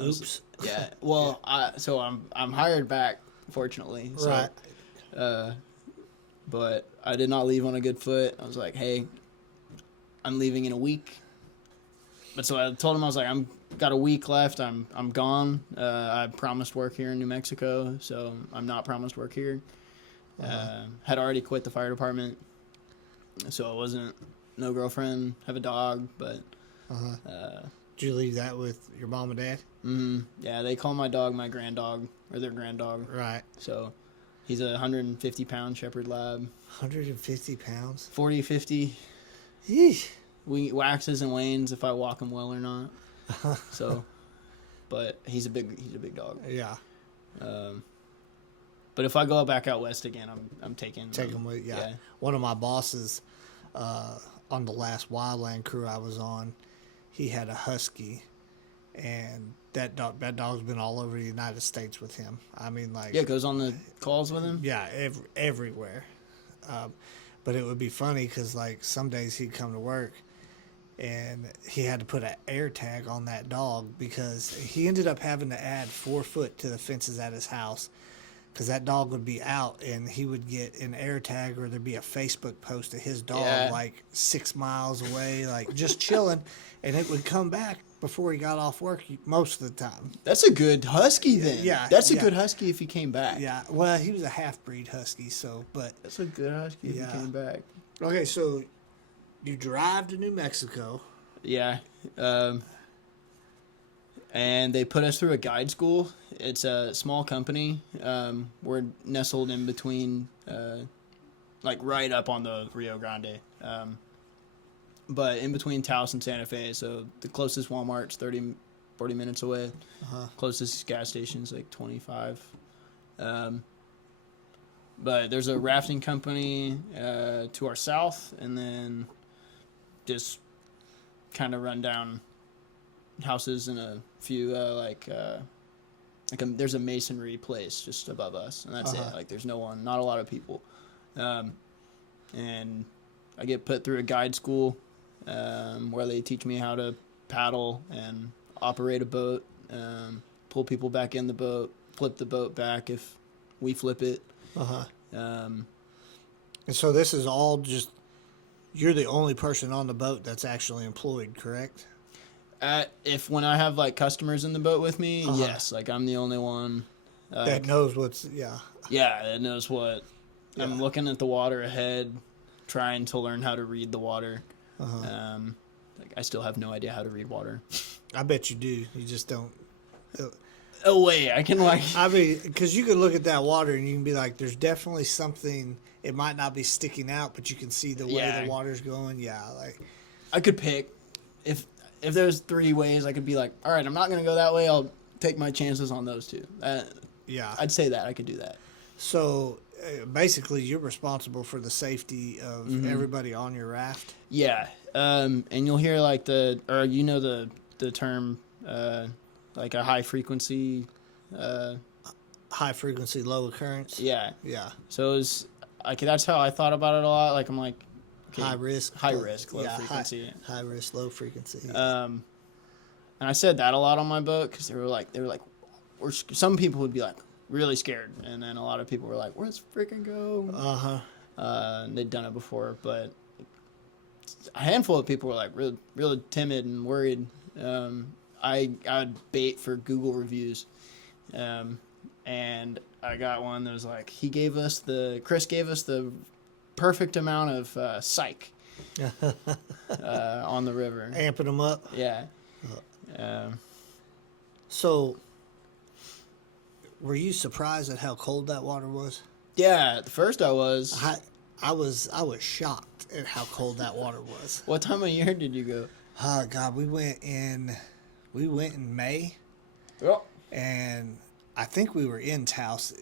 Oops. Yeah. Well, so I'm hired back, fortunately. So, Right. But I did not leave on a good foot. I was like, hey, I'm leaving in a week. But so I told him, I was like, I'm got a week left. I'm gone. I promised work here in New Mexico, so I'm not promised work here. Had already quit the fire department, so it wasn't no girlfriend, have a dog, but Did you leave that with your mom and dad? yeah, they call my dog my grand dog, or their grand dog. Right. So he's a 150-pound shepherd lab, 150 pounds. 40, 50. Yeesh. We waxes and wanes if I walk him well or not. So, but he's a big dog. Yeah. But if I go back out west again, I'm taking Him with, yeah. One of my bosses on the last wildland crew I was on, he had a husky, and that dog's been all over the United States with him. I mean, like, Yeah, goes on the calls with him. yeah, everywhere. But it would be funny because like some days he'd come to work, and he had to put an air tag on that dog because he ended up having to add 4 foot to the fences at his house. Because that dog would be out, and he would get an air tag, or there'd be a Facebook post of his dog like 6 miles away, like just chilling, and it would come back before he got off work most of the time. That's a good husky then. Yeah, That's a yeah. good husky if he came back. Yeah, well, he was a half-breed husky, so, but... That's a good husky if Yeah. he came back. Okay, so you drive to New Mexico. Yeah. And they put us through a guide school it's a small company. We're nestled in between, like right up on the Rio Grande, but in between Taos and Santa Fe. So the closest Walmart's 40 minutes away. Closest gas station's like 25. But there's a rafting company to our south, and then just kind of run down houses and a few there's a masonry place just above us, and that's it. Like there's not a lot of people, and I get put through a guide school where they teach me how to paddle and operate a boat, pull people back in the boat, flip the boat back if we flip it. And so this is all just, you're the only person on the boat that's actually employed, correct? When I have like customers in the boat with me, yes, like I'm the only one that knows what's that knows what. I'm looking at the water ahead, trying to learn how to read the water. Like I still have no idea how to read water. I bet you do. You just don't. Oh wait, I can like. I mean, because you can look at that water and you can be like, "There's definitely something." It might not be sticking out, but you can see the way the water's going. Yeah, like I could pick if there's 3 ways. I could be like, all right, I'm not gonna go that way. I'll take my chances on those 2. I'd say that I could do that. So basically, you're responsible for the safety of everybody on your raft. Yeah, and you'll hear like the term like a high frequency. High frequency, low occurrence. Yeah. So it was like that's how I thought about it a lot. Like I'm like, okay, high risk, low frequency. High risk, low frequency. And I said that a lot on my boat because they were like, some people would be like really scared, and then a lot of people were like, "Let's freaking go!" And they'd done it before, but a handful of people were like really timid and worried. I would bait for Google reviews, and I got one that was like, Chris gave us the perfect amount of psych on the river, amping them up. Yeah. So, were you surprised at how cold that water was? Yeah, at first I was. I was shocked at how cold that water was. What time of year did you go? Oh God, we went in May. Yep. And I think we were in Taos.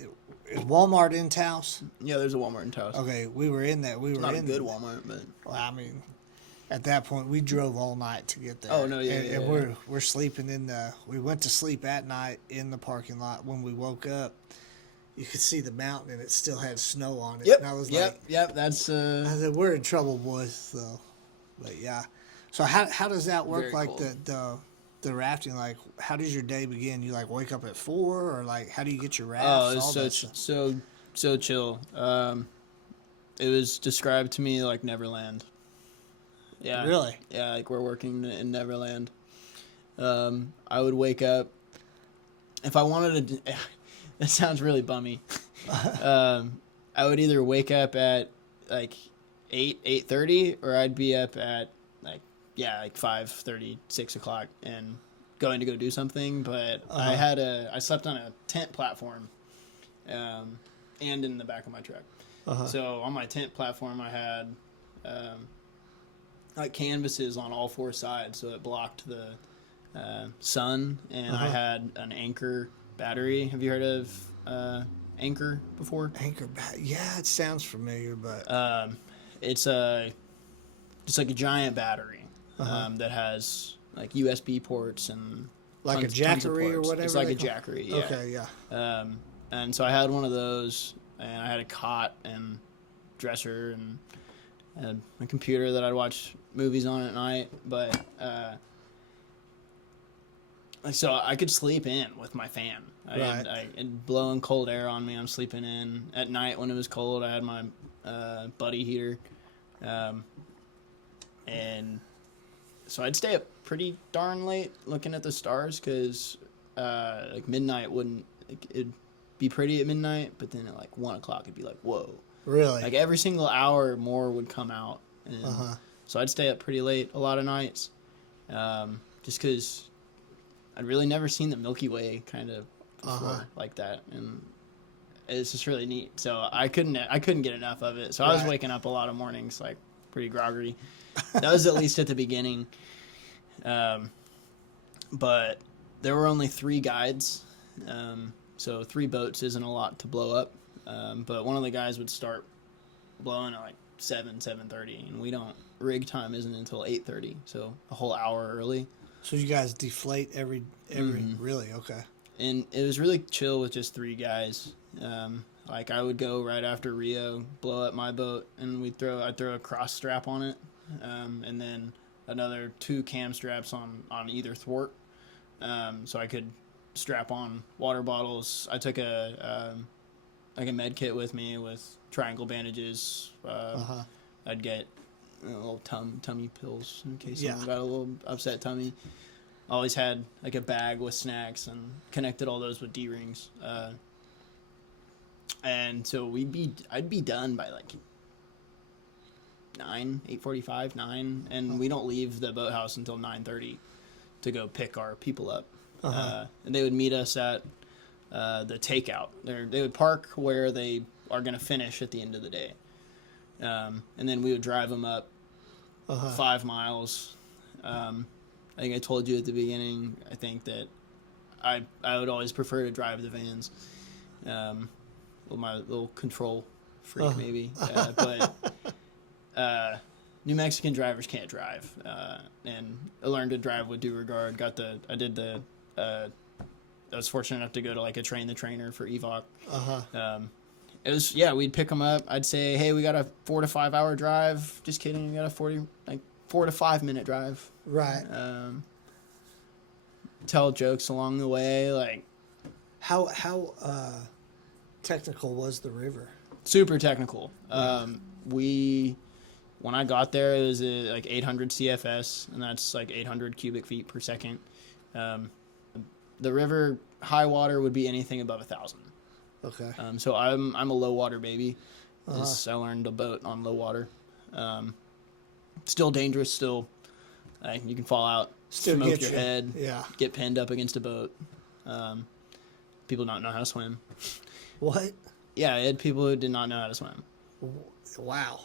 Is Walmart in Taos? Yeah, there's a Walmart in Taos. Okay, we were in that. We were not in a good Walmart, but well, I mean, at that point, we drove all night to get there. Oh no, yeah, and we're sleeping in the. We went to sleep at night in the parking lot. When we woke up, you could see the mountain, and it still had snow on it. Yep. And I was yep. That's. I said, we're in trouble, boys. So, but yeah. So how does that work? Very like cool. the rafting, like how does your day begin? You like wake up at 4, or like how do you get your rafts? Oh, it's so chill. It was described to me like Neverland. Yeah. Really? Yeah, like we're working in Neverland. I would wake up if I wanted to. That sounds really bummy. I would either wake up at like 8:30, or I'd be up at like 5:30, 6 o'clock, and going to go do something. But I slept on a tent platform, and in the back of my truck. So on my tent platform, I had like canvases on all 4 sides, so it blocked the sun. And I had an Anchor battery. Have you heard of Anchor before? Anchor, yeah, it sounds familiar, but it's like a giant battery. That has like USB ports and like tons, a Jackery or ports. whatever. It's like a Jackery. Yeah. Okay, yeah. And so I had one of those, and I had a cot and dresser and a computer that I'd watch movies on at night. But so I could sleep in with my fan. I had blowing cold air on me. I'm sleeping in at night when it was cold. I had my buddy heater, and so I'd stay up pretty darn late looking at the stars, because like midnight it'd be pretty at midnight, but then at like 1 o'clock it'd be like, whoa. Really? Like every single hour more would come out. And so I'd stay up pretty late a lot of nights, just because I'd really never seen the Milky Way kind of before like that, and it's just really neat. So I couldn't get enough of it. So I was Right. waking up a lot of mornings like pretty groggy. That was at least at the beginning. But there were only 3 guides, so 3 boats isn't a lot to blow up. But one of the guys would start blowing at like 7:30, and we don't rig time isn't until 8:30, so a whole hour early. So you guys deflate every really? Okay. And it was really chill with just 3 guys. Like I would go right after Rio, blow up my boat, and I'd throw a cross strap on it, and then another 2 cam straps on either thwart, so I could strap on water bottles. I took a med kit with me with triangle bandages. I'd get little tummy pills in case someone got a little upset tummy. Always had like a bag with snacks and connected all those with D-rings. And so I'd be done by like 8:45, 9, and we don't leave the boathouse until 9:30 to go pick our people up. And they would meet us at the takeout. They would park where they are going to finish at the end of the day. And then we would drive them up 5 miles. I think I told you at the beginning, I think that I would always prefer to drive the vans. My little control freak maybe. But New Mexican drivers can't drive. And I learned to drive with due regard. I was fortunate enough to go to like a train the trainer for EVOC. It was, we'd pick them up. I'd say, hey, we got a 4 to 5 hour drive. Just kidding. We got a 4 to 5 minute drive. Right. Tell jokes along the way. Like, how technical was the river? super technical. When I got there, it was like 800 CFS, and that's like 800 cubic feet per second. The river high water would be anything above 1,000. Okay. So I'm a low water baby. I learned a boat on low water. Still dangerous. Still, you can fall out, Still smoke get your you. head, Yeah. get pinned up against a boat. People don't know how to swim. What? Yeah, I had people who did not know how to swim. Wow.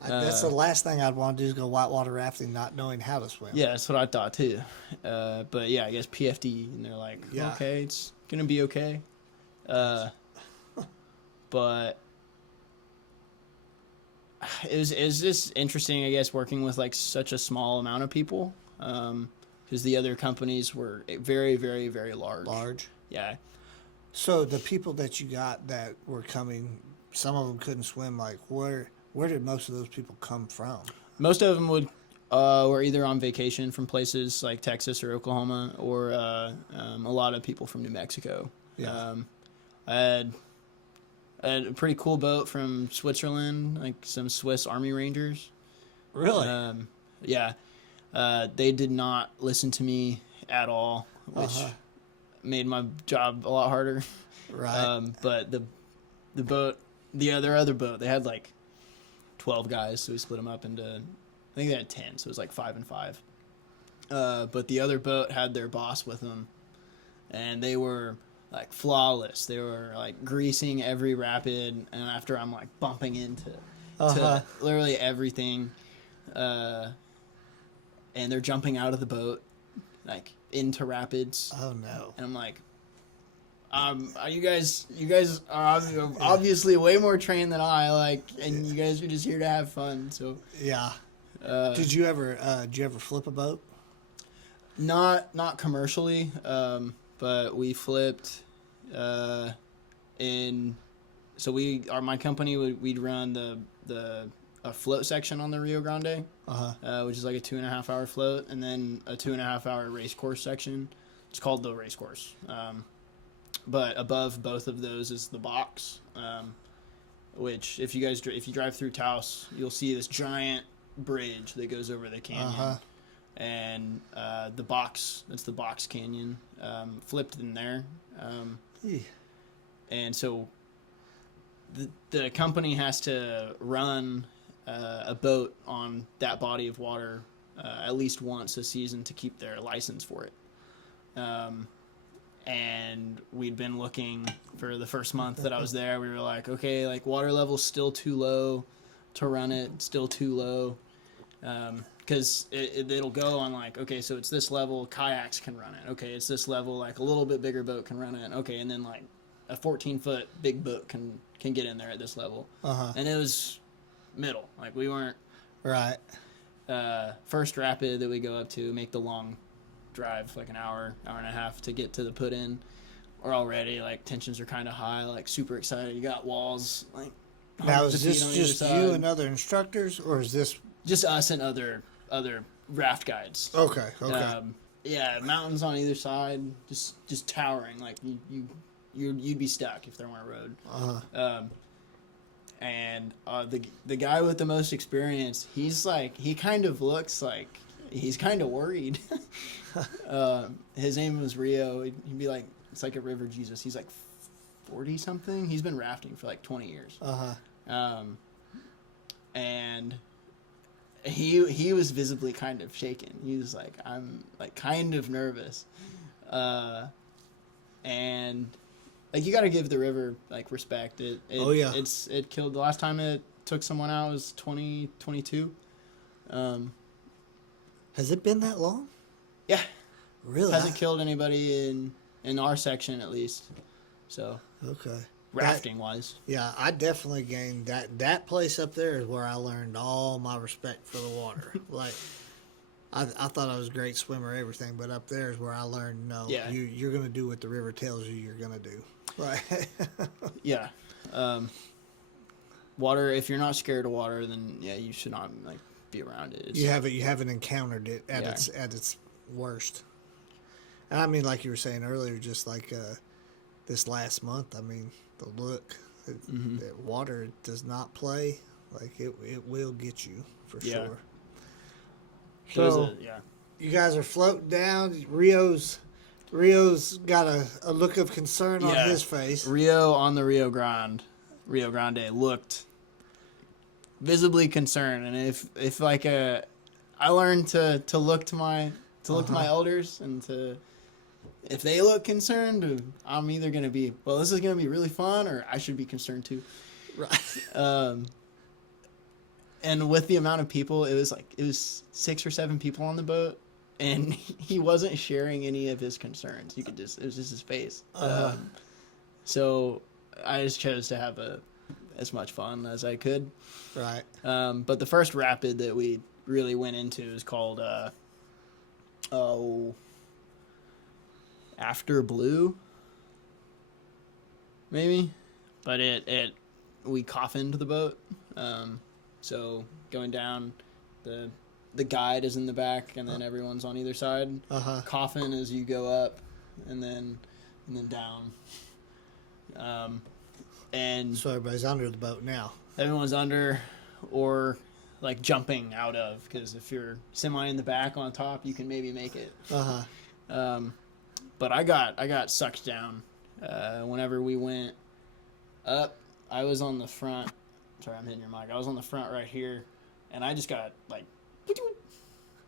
That's the last thing I'd want to do is go whitewater rafting not knowing how to swim. Yeah, that's what I thought too. But yeah, I guess PFD, and they're like, Yeah. okay, it's gonna be okay. But it was just interesting, I guess, working with like such a small amount of people, because the other companies were very, very, very large. Large. Yeah. So the people that you got that were coming, some of them couldn't swim. Like where did most of those people come from? Most of them were either on vacation from places like Texas or Oklahoma, or a lot of people from New Mexico. Yeah. I had a pretty cool boat from Switzerland, like some Swiss Army Rangers. Really? Yeah. They did not listen to me at all, which made my job a lot harder. Right. But the other boat, they had like 12 guys, so we split them up into, I think they had 10, so it was like 5 and 5. But the other boat had their boss with them, and they were like flawless. They were like greasing every rapid, and after I'm like bumping into to literally everything, and they're jumping out of the boat like into rapids. Oh no. And I'm like, you guys are obviously way more trained than I, like, and you guys are just here to have fun. So Yeah. Did you ever flip a boat? not commercially, but we flipped my company we'd run a float section on the Rio Grande, which is like a 2.5 hour float, and then a 2.5 hour race course section. It's called the race course. But above both of those is the box, which if you drive through Taos, you'll see this giant bridge that goes over the canyon, and the box, that's the box canyon, flipped in there, and so the company has to run a boat on that body of water at least once a season to keep their license for it. and we'd been looking for the first month that I was there. We were like, okay, like water level's still too low to run it, still too low. Because it'll go on like, okay, so it's this level, kayaks can run it. Okay, it's this level, like a little bit bigger boat can run it. Okay, and then like a 14-foot big boat can get in there at this level. And it was middle. Like we weren't Right. First rapid that we go up to, make the long drive, like an hour and a half to get to the put in. We're already like tensions are kind of high, like super excited. You got walls like. Now is this just you and other instructors, or is this just us and other raft guides? Okay. Yeah, mountains on either side, just towering. Like you'd be stuck if there weren't a road. And the guy with the most experience, he's like, he kind of looks like he's kind of worried. His name was Rio. He'd be like, it's like a river Jesus. He's like 40 something. He's been rafting for like 20 years. And he was visibly kind of shaken. He was like, I'm like kind of nervous. And like you got to give the river like respect. It killed the last time it took someone out was 2022. Has it been that long? Yeah. Really? Hasn't killed anybody in our section at least. So okay. Rafting wise. Yeah, I definitely gained that place up there is where I learned all my respect for the water. Like I thought I was a great swimmer, everything, but up there is where I learned you're gonna do what the river tells you you're gonna do. Right. Yeah. Water, if you're not scared of water, then yeah, you should not like be around it. You haven't encountered it at its worst. And I mean, like you were saying earlier, just like this last month, I mean, the look, the water does not play. Like it will get you for sure. So you guys are floating down. Rio's got a look of concern on his face. Rio on the Rio Grande looked visibly concerned, and if like I learned to look to my my elders, and to if they look concerned, I'm either gonna be this is gonna be really fun, or I should be concerned too. Right. And with the amount of people, it was 6 or 7 people on the boat, and he wasn't sharing any of his concerns. It was just his face. So I just chose to have as much fun as I could. Right. But the first rapid that we really went into is called After Blue, maybe. But we coffined the boat. So going down, the guide is in the back, and then everyone's on either side. Coffin as you go up, and then down. And so everybody's under the boat now. Everyone's under, or like jumping out of, because if you're semi in the back on top, you can maybe make it. But I got sucked down. Whenever we went up, I was on the front. Sorry, I'm hitting your mic. I was on the front right here, and I just got like,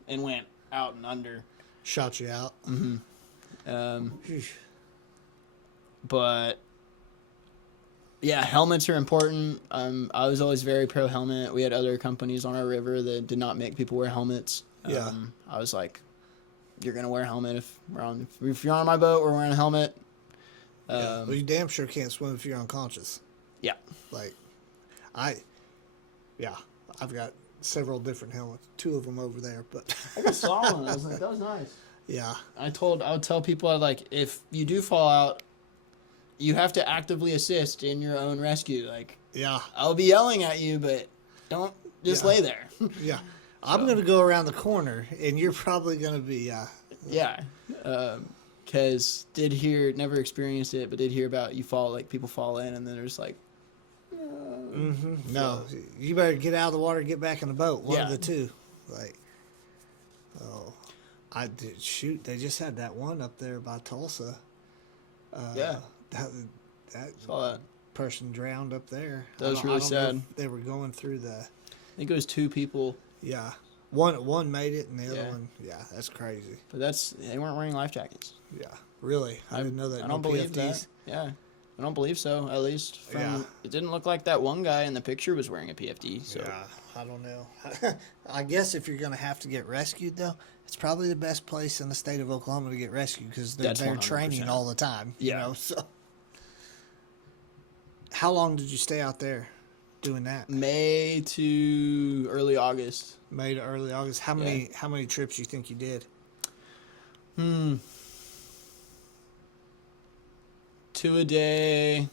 and went out and under. Shot you out. But yeah, helmets are important. I was always very pro helmet. We had other companies on our river that did not make people wear helmets. I was like, you're gonna wear a helmet if you're on my boat. We're wearing a helmet. Well, you damn sure can't swim if you're unconscious. Yeah. Like, I've got several different helmets. 2 of them over there, but I just saw one. I was like, that was nice. Yeah. I would tell people, like, if you do fall out, you have to actively assist in your own rescue. Like, I'll be yelling at you, but don't just lay there. Yeah. I'm going to go around the corner, and you're probably going to be, Yeah. Because never experienced it, but did hear about people fall in, and then there's like, no, you better get out of the water and get back in the boat. One of the two. Like, I did shoot. They just had that one up there by Tulsa. That person drowned up there. That was really sad. They were going through I think it was 2 people. Yeah. One made it, and the other one, that's crazy. But they weren't wearing life jackets. Yeah. Really? I didn't know that. I don't no believe PFDs. that. Yeah. I don't believe so, at least. Yeah. It didn't look like that one guy in the picture was wearing a PFD. So. Yeah, I don't know. I guess if you're going to have to get rescued, though, it's probably the best place in the state of Oklahoma to get rescued because they're 100%. training all the time. Yeah. You know, so. How long did you stay out there doing that? May to early August. May to early August. How many trips you think you did? 2 a day.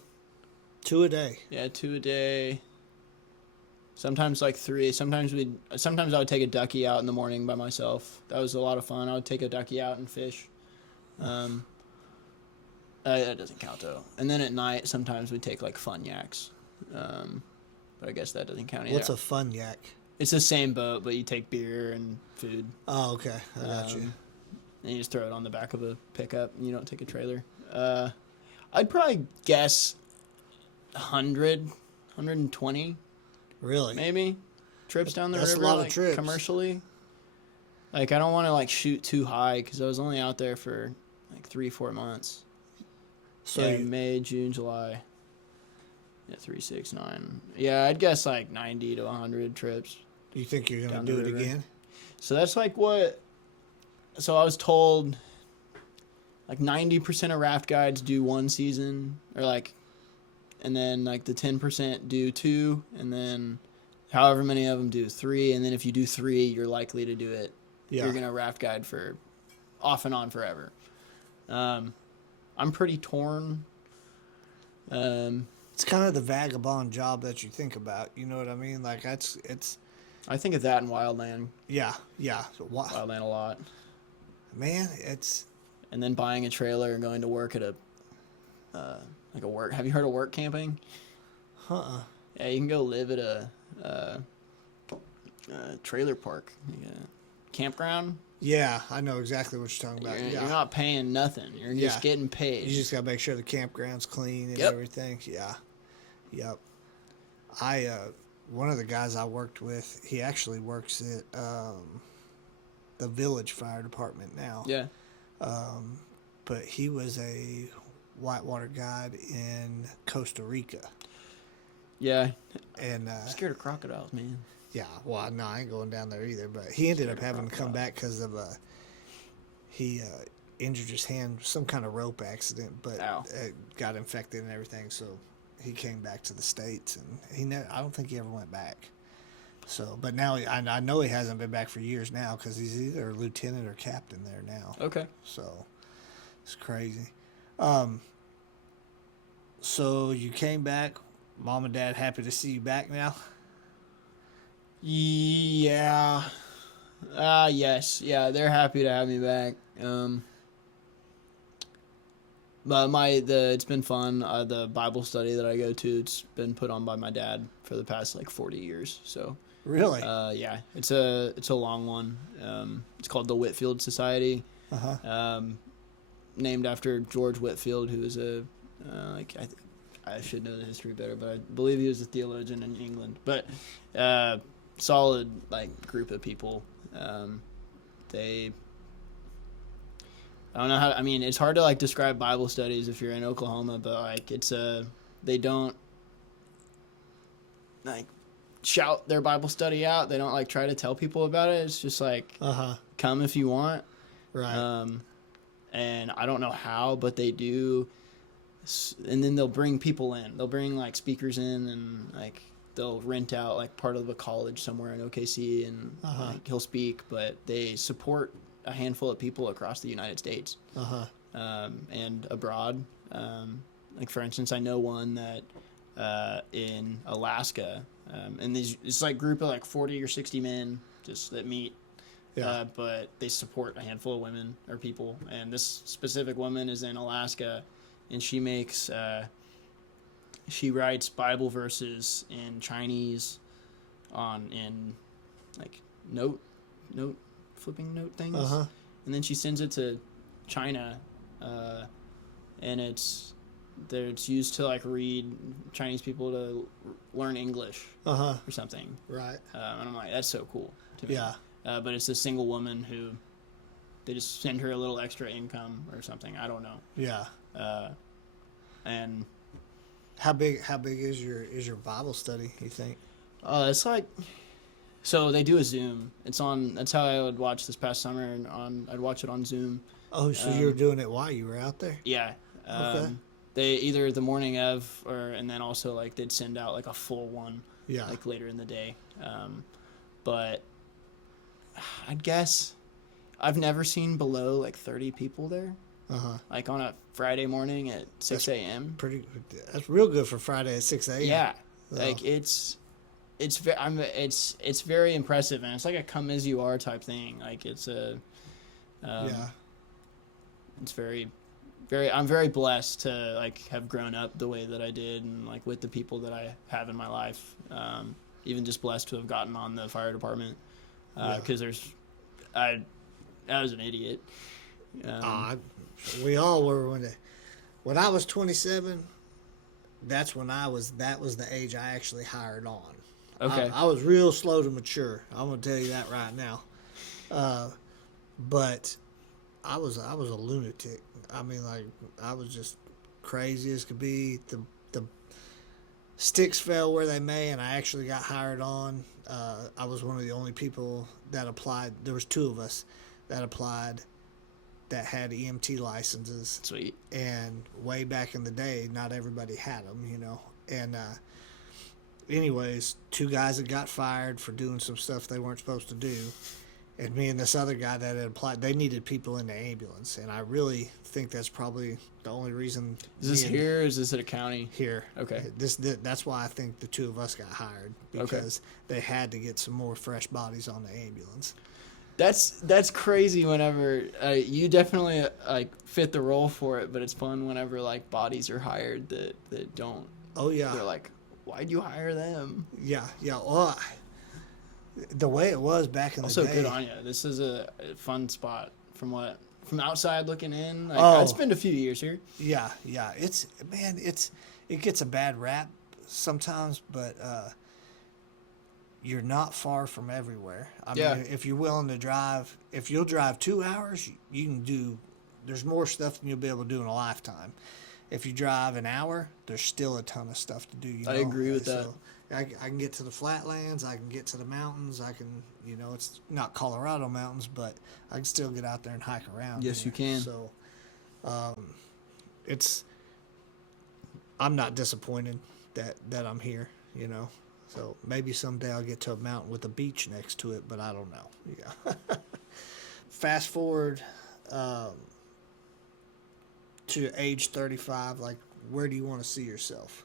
2 a day. Yeah, 2 a day. Sometimes like 3. Sometimes I would take a ducky out in the morning by myself. That was a lot of fun. I would take a ducky out and fish. That doesn't count though. And then at night, sometimes we take like fun yaks. But I guess that doesn't count either. What's a fun yak? It's the same boat, but you take beer and food. Oh, okay. I got you. And you just throw it on the back of a pickup, and you don't take a trailer. I'd probably guess 100, 120, Really? maybe, trips down the That's a river, lot of like, trips. commercially. Like, I don't want to, like, shoot too high, because I was only out there for, like, 3-4 months. So Yeah, May, June, July. Yeah, 3, 6, 9. Yeah, I'd guess, like, 90 to 100 trips. you think you're going Down to the do it river. again? So that's like what. So I was told, like 90% of raft guides do 1 season, or like, and then like the 10% do 2, and then however many of them do 3, and then if you do 3, you're likely to do it. Yeah. You're gonna raft guide for off and on forever. I'm pretty torn. It's kind of the vagabond job that you think about. You know what I mean? Like it's I think of that in wildland. yeah. So, Wildland a lot. man, it's And then buying a trailer and going to work at a like a work. Have you heard of work camping? Yeah, you can go live at a trailer park, like a campground. yeah. I know exactly what you're talking about. You're, Yeah. you're not paying nothing. You're Yeah. just getting paid. You just gotta make sure the campground's clean and Yep. everything. Yeah. Yep. One of the guys I worked with, he actually works at the village fire department now. Yeah. But he was a whitewater guide in Costa Rica. Yeah. And I'm scared of crocodiles, man. yeah, well, no, I ain't going down there either. But he ended up having to come back because of he injured his hand, some kind of rope accident, but Ow. it got infected and everything. So he came back to the States, and I don't think he ever went back. So, but now I know he hasn't been back for years now because he's either a lieutenant or captain there now. Okay. So it's crazy. So you came back. Mom and Dad happy to see you back now? Yeah. Yes. Yeah, they're happy to have me back. But it's been fun. The Bible study that I go to, it's been put on by my dad for the past like 40 years. So Really? yeah, it's a long one. It's called the Whitefield Society, named after George Whitefield, who was a I should know the history better, but I believe he was a theologian in England. But solid like group of people. I don't know how. I mean, it's hard to like describe Bible studies if you're in Oklahoma, but like they don't like shout their Bible study out. They don't like try to tell people about it. It's just like come if you want. Right. And I don't know how, but they do. And then they'll bring people in. They'll bring like speakers in, and like they'll rent out like part of a college somewhere in OKC, and like, he'll speak. But they support a handful of people across the United States and abroad. Like for instance, I know one that in Alaska, and it's like a group of like 40 or 60 men just that meet. Yeah. But they support a handful of women or people, and this specific woman is in Alaska, and she makes she writes Bible verses in Chinese in like flipping note things, and then she sends it to China, and it's used to like read Chinese people to learn English or something. Right. And I'm like, that's so cool to me. Yeah. But it's a single woman who they just send her a little extra income or something. I don't know. Yeah. And How big is your Bible study, you think? it's like, so they do a Zoom. It's on. That's how I would watch this past summer. And I'd watch it on Zoom. Oh, so you were doing it while you were out there? Yeah. Okay. They either the morning of, and then also like they'd send out like a full one. Yeah. Like later in the day. But I'd guess I've never seen below like 30 people there. Like on a Friday morning at 6 a.m. That's real good for Friday at 6 a.m. Yeah. Like it's very impressive, and it's like a come as you are type thing. Like it's a it's very I'm very blessed to like have grown up the way that I did, and like with the people that I have in my life. Even just blessed to have gotten on the fire department because I was an idiot. We all were when I was 27. That was the age I actually hired on. Okay. I was real slow to mature. I'm gonna tell you that right now. But I was a lunatic. I mean, like, I was just crazy as could be. The sticks fell where they may, and I actually got hired on. I was one of the only people that applied. There was 2 of us that applied that had EMT licenses. Sweet. And way back in the day, not everybody had them, you know. And anyways, 2 guys that got fired for doing some stuff they weren't supposed to do. And me and this other guy that had applied, they needed people in the ambulance. And I really think that's probably the only reason. Is this here or is this at a county? Here. Okay. That's why I think the 2 of us got hired, because they had to get some more fresh bodies on the ambulance. That's crazy whenever you definitely like fit the role for it, but it's fun whenever like bodies are hired that don't. Oh, yeah. They're like, why'd you hire them? Yeah. Well, the way it was back in the day. Also, good on you. This is a fun spot from outside looking in. Like, I'd spend a few years here. Yeah. It gets a bad rap sometimes, but you're not far from everywhere. I mean, if you're willing to drive, if you'll drive 2 hours, you can do. There's more stuff than you'll be able to do in a lifetime. If you drive an hour, there's still a ton of stuff to do. You know? I agree with that. So I can get to the flatlands. I can get to the mountains. I can, it's not Colorado mountains, but I can still get out there and hike around. Yes, you can. So, I'm not disappointed that I'm here. So maybe someday I'll get to a mountain with a beach next to it, but I don't know. Yeah. Fast forward to age 35. Like, where do you want to see yourself?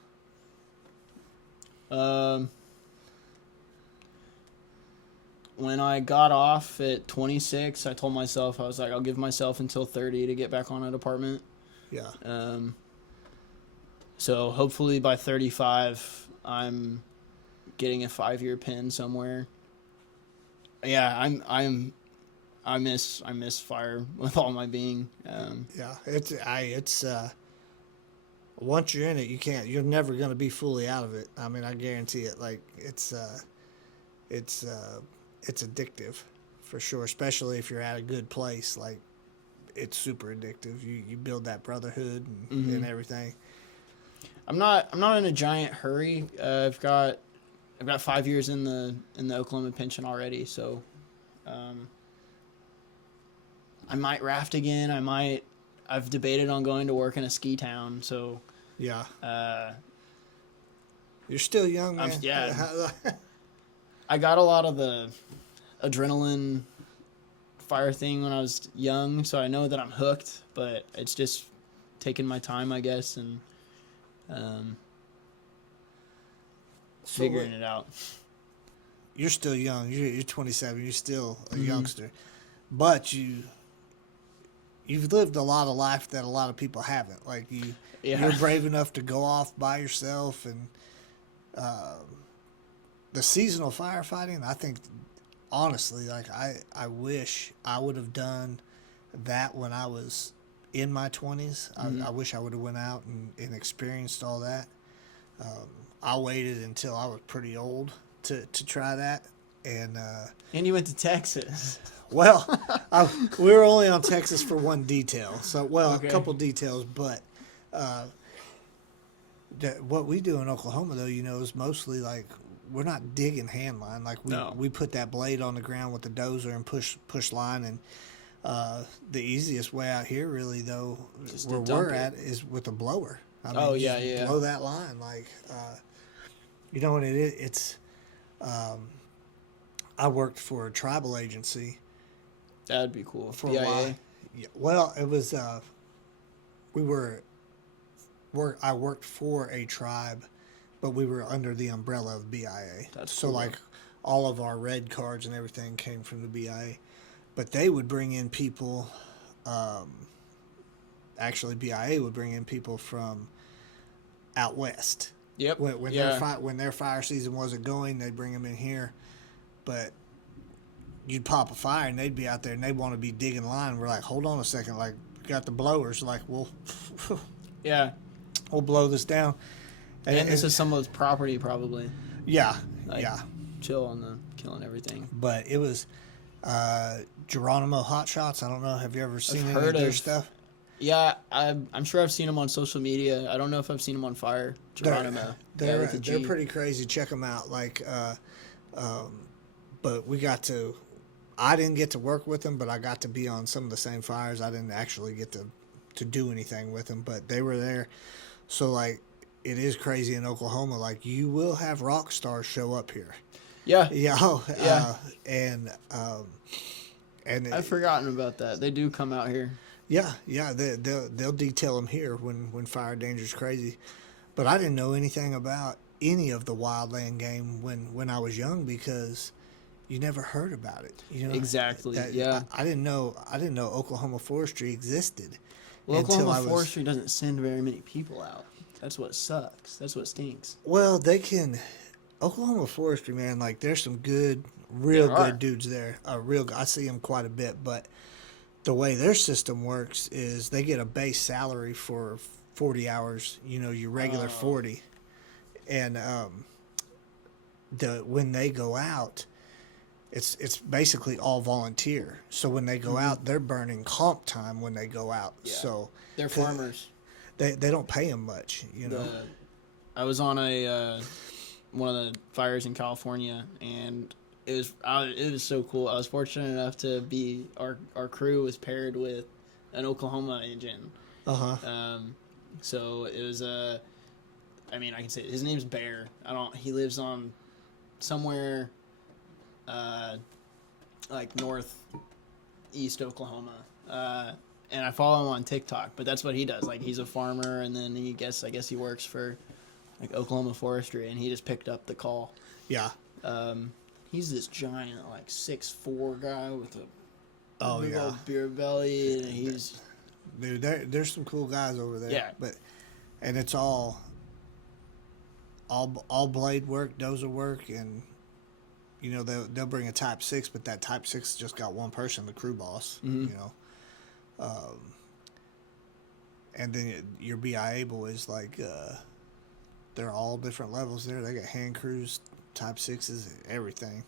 When I got off at 26, I told myself, I was like, I'll give myself until 30 to get back on a department. Yeah. So hopefully by 35, I'm getting a 5-year pin somewhere. Yeah, I miss fire with all my being. Yeah, it's once you're in it, you're never going to be fully out of it. I mean, I guarantee it. Like, it's addictive for sure, especially if you're at a good place. Like, it's super addictive. You build that brotherhood and everything. I'm not in a giant hurry. I've got 5 years in the Oklahoma pension already, so I might raft again. I've debated on going to work in a ski town, so yeah. You're still young, man. I got a lot of the adrenaline fire thing when I was young, so I know that I'm hooked, but it's just taking my time, I guess, and figuring it out. You're still young. You're 27. You're still a youngster, but you've lived a lot of life that a lot of people haven't. Like, you're brave enough to go off by yourself, and the seasonal firefighting, I think, honestly, like, I wish I would have done that when I was in my 20s. I wish I would have went out and experienced all that. I waited until I was pretty old to try that. and And you went to Texas. well, we were only on Texas for one detail. So, Okay. a couple details, but what we do in Oklahoma, though, is mostly like we're not digging hand line. Like No. we put that blade on the ground with the dozer and push line. And the easiest way out here, really, though, Just where to dump we're it. at is with a blower. I Oh, you yeah, just yeah. blow that line. Like, you know what it is? It's I worked for a tribal agency That'd be cool. for BIA. a while. Yeah, well, it was I worked for a tribe, but we were under the umbrella of BIA. That's so cool. like all of our red cards and everything came from the BIA, but they would bring in people. Actually, BIA would bring in people from out west. Yep. When yeah. when their fire season wasn't going, they'd bring them in here, but you'd pop a fire and they'd be out there and they'd want to be digging line. We're like, hold on a second, like we got the blowers, like we'll blow this down. And this is someone's property, probably. Yeah, Like, yeah. Chill on the killing everything. But it was Geronimo Hot Shots. I don't know. Have you ever seen any heard of their of- stuff? Yeah, I'm sure I've seen them on social media. I don't know if I've seen them on fire. Geronimo. They're with the G. pretty crazy. Check them out. Like, but we got to. I didn't get to work with them, but I got to be on some of the same fires. I didn't actually get to do anything with them, but they were there. So like, it is crazy in Oklahoma. Like, you will have rock stars show up here. Yeah. Yeah. Yeah. And I've forgotten about that. They do come out here. yeah, they'll detail them here when fire danger's crazy. But I didn't know anything about any of the wildland game when I was young because you never heard about it. Exactly. Yeah. I didn't know Oklahoma forestry existed. Well, until Oklahoma I was- Forestry doesn't send very many people out. That's what sucks. That's what stinks. Well, they can. Oklahoma forestry, man. Like, there's some real There are. good dudes there. I see them quite a bit, but the way their system works is they get a base salary for 40 hours. Your regular 40, and when they go out, it's basically all volunteer. So when they go out, they're burning comp time when they go out. Yeah. So They're farmers. they don't pay them much. I was on a one of the fires in California, and it was so cool. I was fortunate enough to be our crew was paired with an Oklahoma engine. So it was I can say his name's Bear. He lives on somewhere like northeast Oklahoma. And I follow him on TikTok, but that's what he does. Like, he's a farmer, and then I guess he works for like Oklahoma Forestry, and he just picked up the call. Yeah. He's this giant, like 6'4" guy with a big yeah. old beer belly, and he's Dude, there's some cool guys over there. Yeah. And it's all blade work, dozer work, and they'll bring a Type 6, but that Type 6 just got one person, the crew boss. And then your BIA boys, like, they're all different levels there. They got hand crews, Type 6s, everything.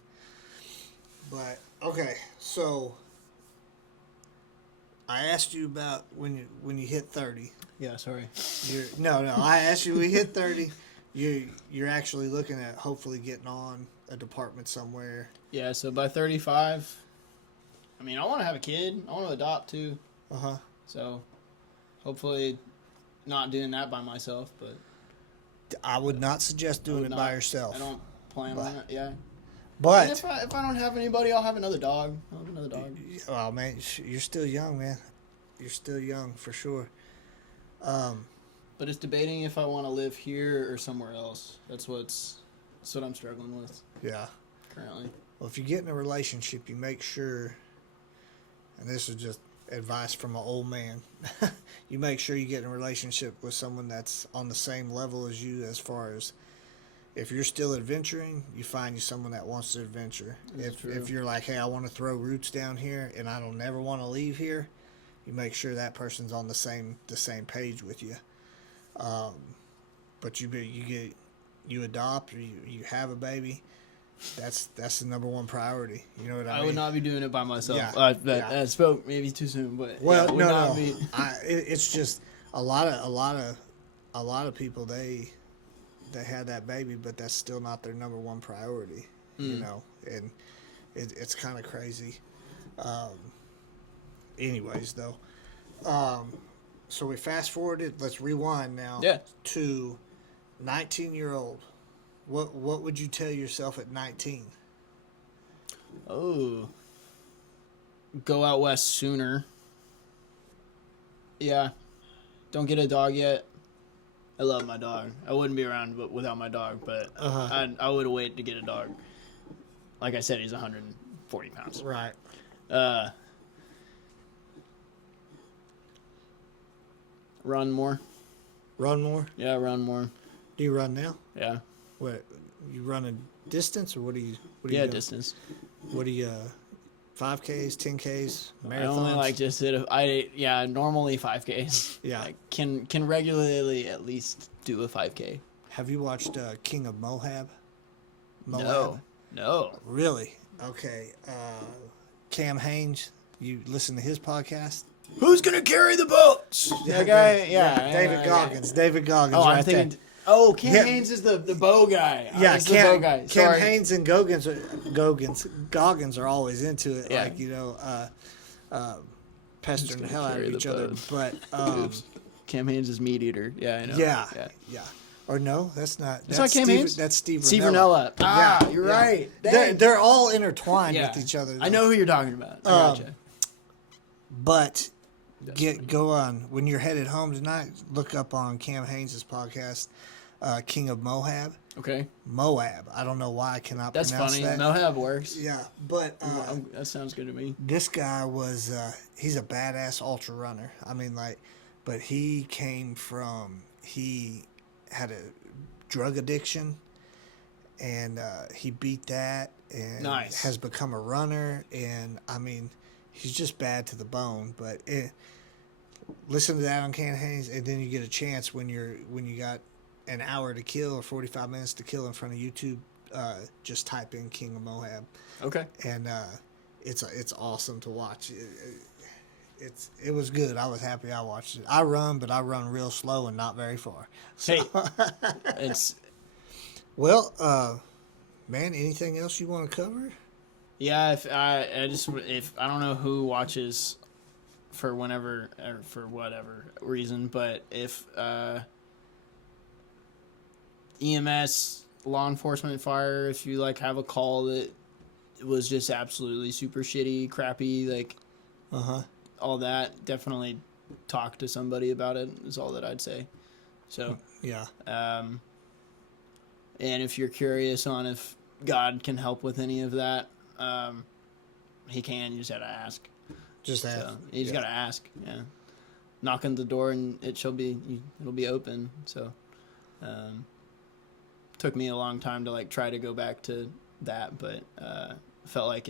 But okay, so I asked you about when you hit 30. yeah. Sorry. No. I asked you when you hit 30. You're actually looking at hopefully getting on a department somewhere. Yeah. So by 35, I want to have a kid. I want to adopt too. So hopefully not doing that by myself, but I would not suggest doing it by yourself. I don't plan on it. Yeah. But And if I don't have anybody, I'll have another dog. Oh man, you're still young, man. You're still young for sure. But it's debating if I want to live here or somewhere else. That's what I'm struggling with Yeah. currently. Well, if you get in a relationship, you make sure, and this is just advice from an old man, you make sure you get in a relationship with someone that's on the same level as you as far as if you're still adventuring, you find you someone that wants to adventure. If you're like, hey, I want to throw roots down here and I don't never want to leave here, you make sure that person's on the same page with you. But you adopt or you have a baby, that's the number one priority. You know what I mean? I would not be doing it by myself. Yeah, I spoke maybe too soon, but Well, yeah, would no, not no. be. It's just a lot of people they had that baby, but that's still not their number one priority. You know, and it's kind of crazy. Anyways, though, so we fast forwarded. Let's rewind now. Yeah. To 19-year-old. What would you tell yourself at 19? Oh, go out west sooner. Yeah, don't get a dog yet. I love my dog. I wouldn't be around without my dog, but I would wait to get a dog. Like I said, he's 140 pounds. Right. Run more. Run more. Yeah, run more. Do you run now? Yeah. What, you running distance, or what do you? Yeah, distance. What do you? 5Ks, 10Ks, marathons. I only like just normally 5Ks. Yeah. I can regularly at least do a 5K. Have you watched King of Moab? No. Really? Okay. Cam Haines. You listen to his podcast? Who's gonna carry the boats? That guy. Yeah. David Goggins. David Goggins. Oh, right I'm thinking. there. Oh, Cam Haines is the bow guy. Yeah, He's the bow guy. Cam Haines and Goggins are always into it. Yeah. Like, pestering the hell out of each other. boat? But Cam Haines is meat eater. Yeah, I know. yeah. Or no, that's not. That's not Cam Haines? That's Steve Steve Rinella. Rinella. You're right. They're all intertwined Yeah. with each other. I know who you're talking about. I gotcha. But go on when you're headed home tonight. Look up on Cam Haines' podcast, King of Moab. Okay. Moab. I don't know why I cannot That's pronounce funny. that. Moab works. Yeah, but That sounds good to me. this guy was he's a badass ultra runner. I mean, but he had a drug addiction, and he beat that, and Nice. has become a runner. And I mean, he's just bad to the bone. But listen to that on Cam Haines, and then you get a chance when you got an hour to kill or 45 minutes to kill in front of YouTube. Just type in King of Moab. Okay. And it's awesome to watch. It was good. I was happy I watched it. I run, but I run real slow and not very far. So, Hey, it's well, man. Anything else you want to cover? yeah. If I don't know who watches for whenever or for whatever reason, but if EMS, law enforcement, fire, if you like have a call that was just absolutely super shitty, crappy, like all that, definitely talk to somebody about it is all that I'd say. So Yeah. and if you're curious on if God can help with any of that, he can. You just gotta ask. Just that. So you just gotta ask. Yeah, knock on the door and it'll be open. So, took me a long time to like try to go back to that, but felt like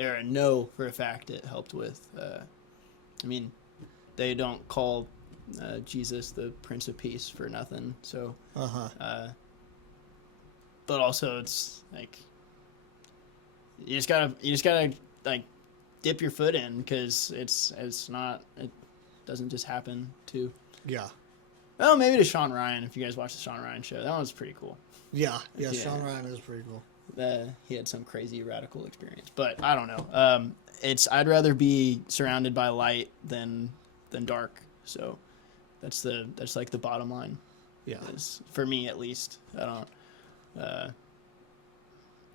I know for a fact it helped with. I mean, they don't call Jesus the Prince of Peace for nothing. So, but also it's like you just gotta like dip your foot in, because it doesn't just happen to. Yeah. Well, maybe to Sean Ryan, if you guys watch the Sean Ryan show, that was pretty cool. Yeah. Sean Ryan is pretty cool. He had some crazy radical experience, but I don't know. I'd rather be surrounded by light than dark. So that's like the bottom line. Yeah. For me at least. I don't.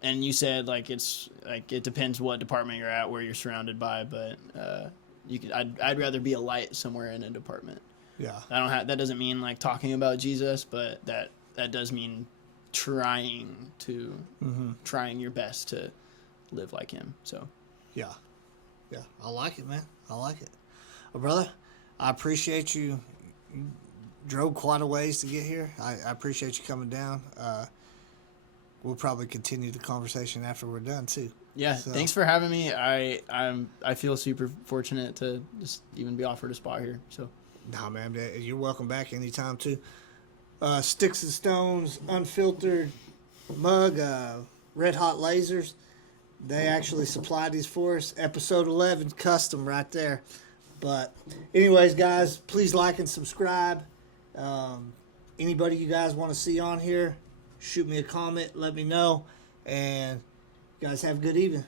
And you said like it's like it depends what department you're at, where you're surrounded by, but I'd rather be a light somewhere in a department. Yeah. That doesn't mean like talking about Jesus, but that does mean trying your best to live like him. So Yeah. I like it, man. I like it. Well, brother, I appreciate you. You drove quite a ways to get here. I appreciate you coming down. We'll probably continue the conversation after we're done too. Yeah, So- thanks for having me. I feel super fortunate to just even be offered a spot here. So Nah, man, you're welcome back anytime too. Sticks and Stones, unfiltered mug. Red Hot Lasers. They actually supplied these for us. Episode 11, custom right there. But anyways, guys, please like and subscribe. Anybody you guys want to see on here, shoot me a comment, let me know. And you guys have a good evening.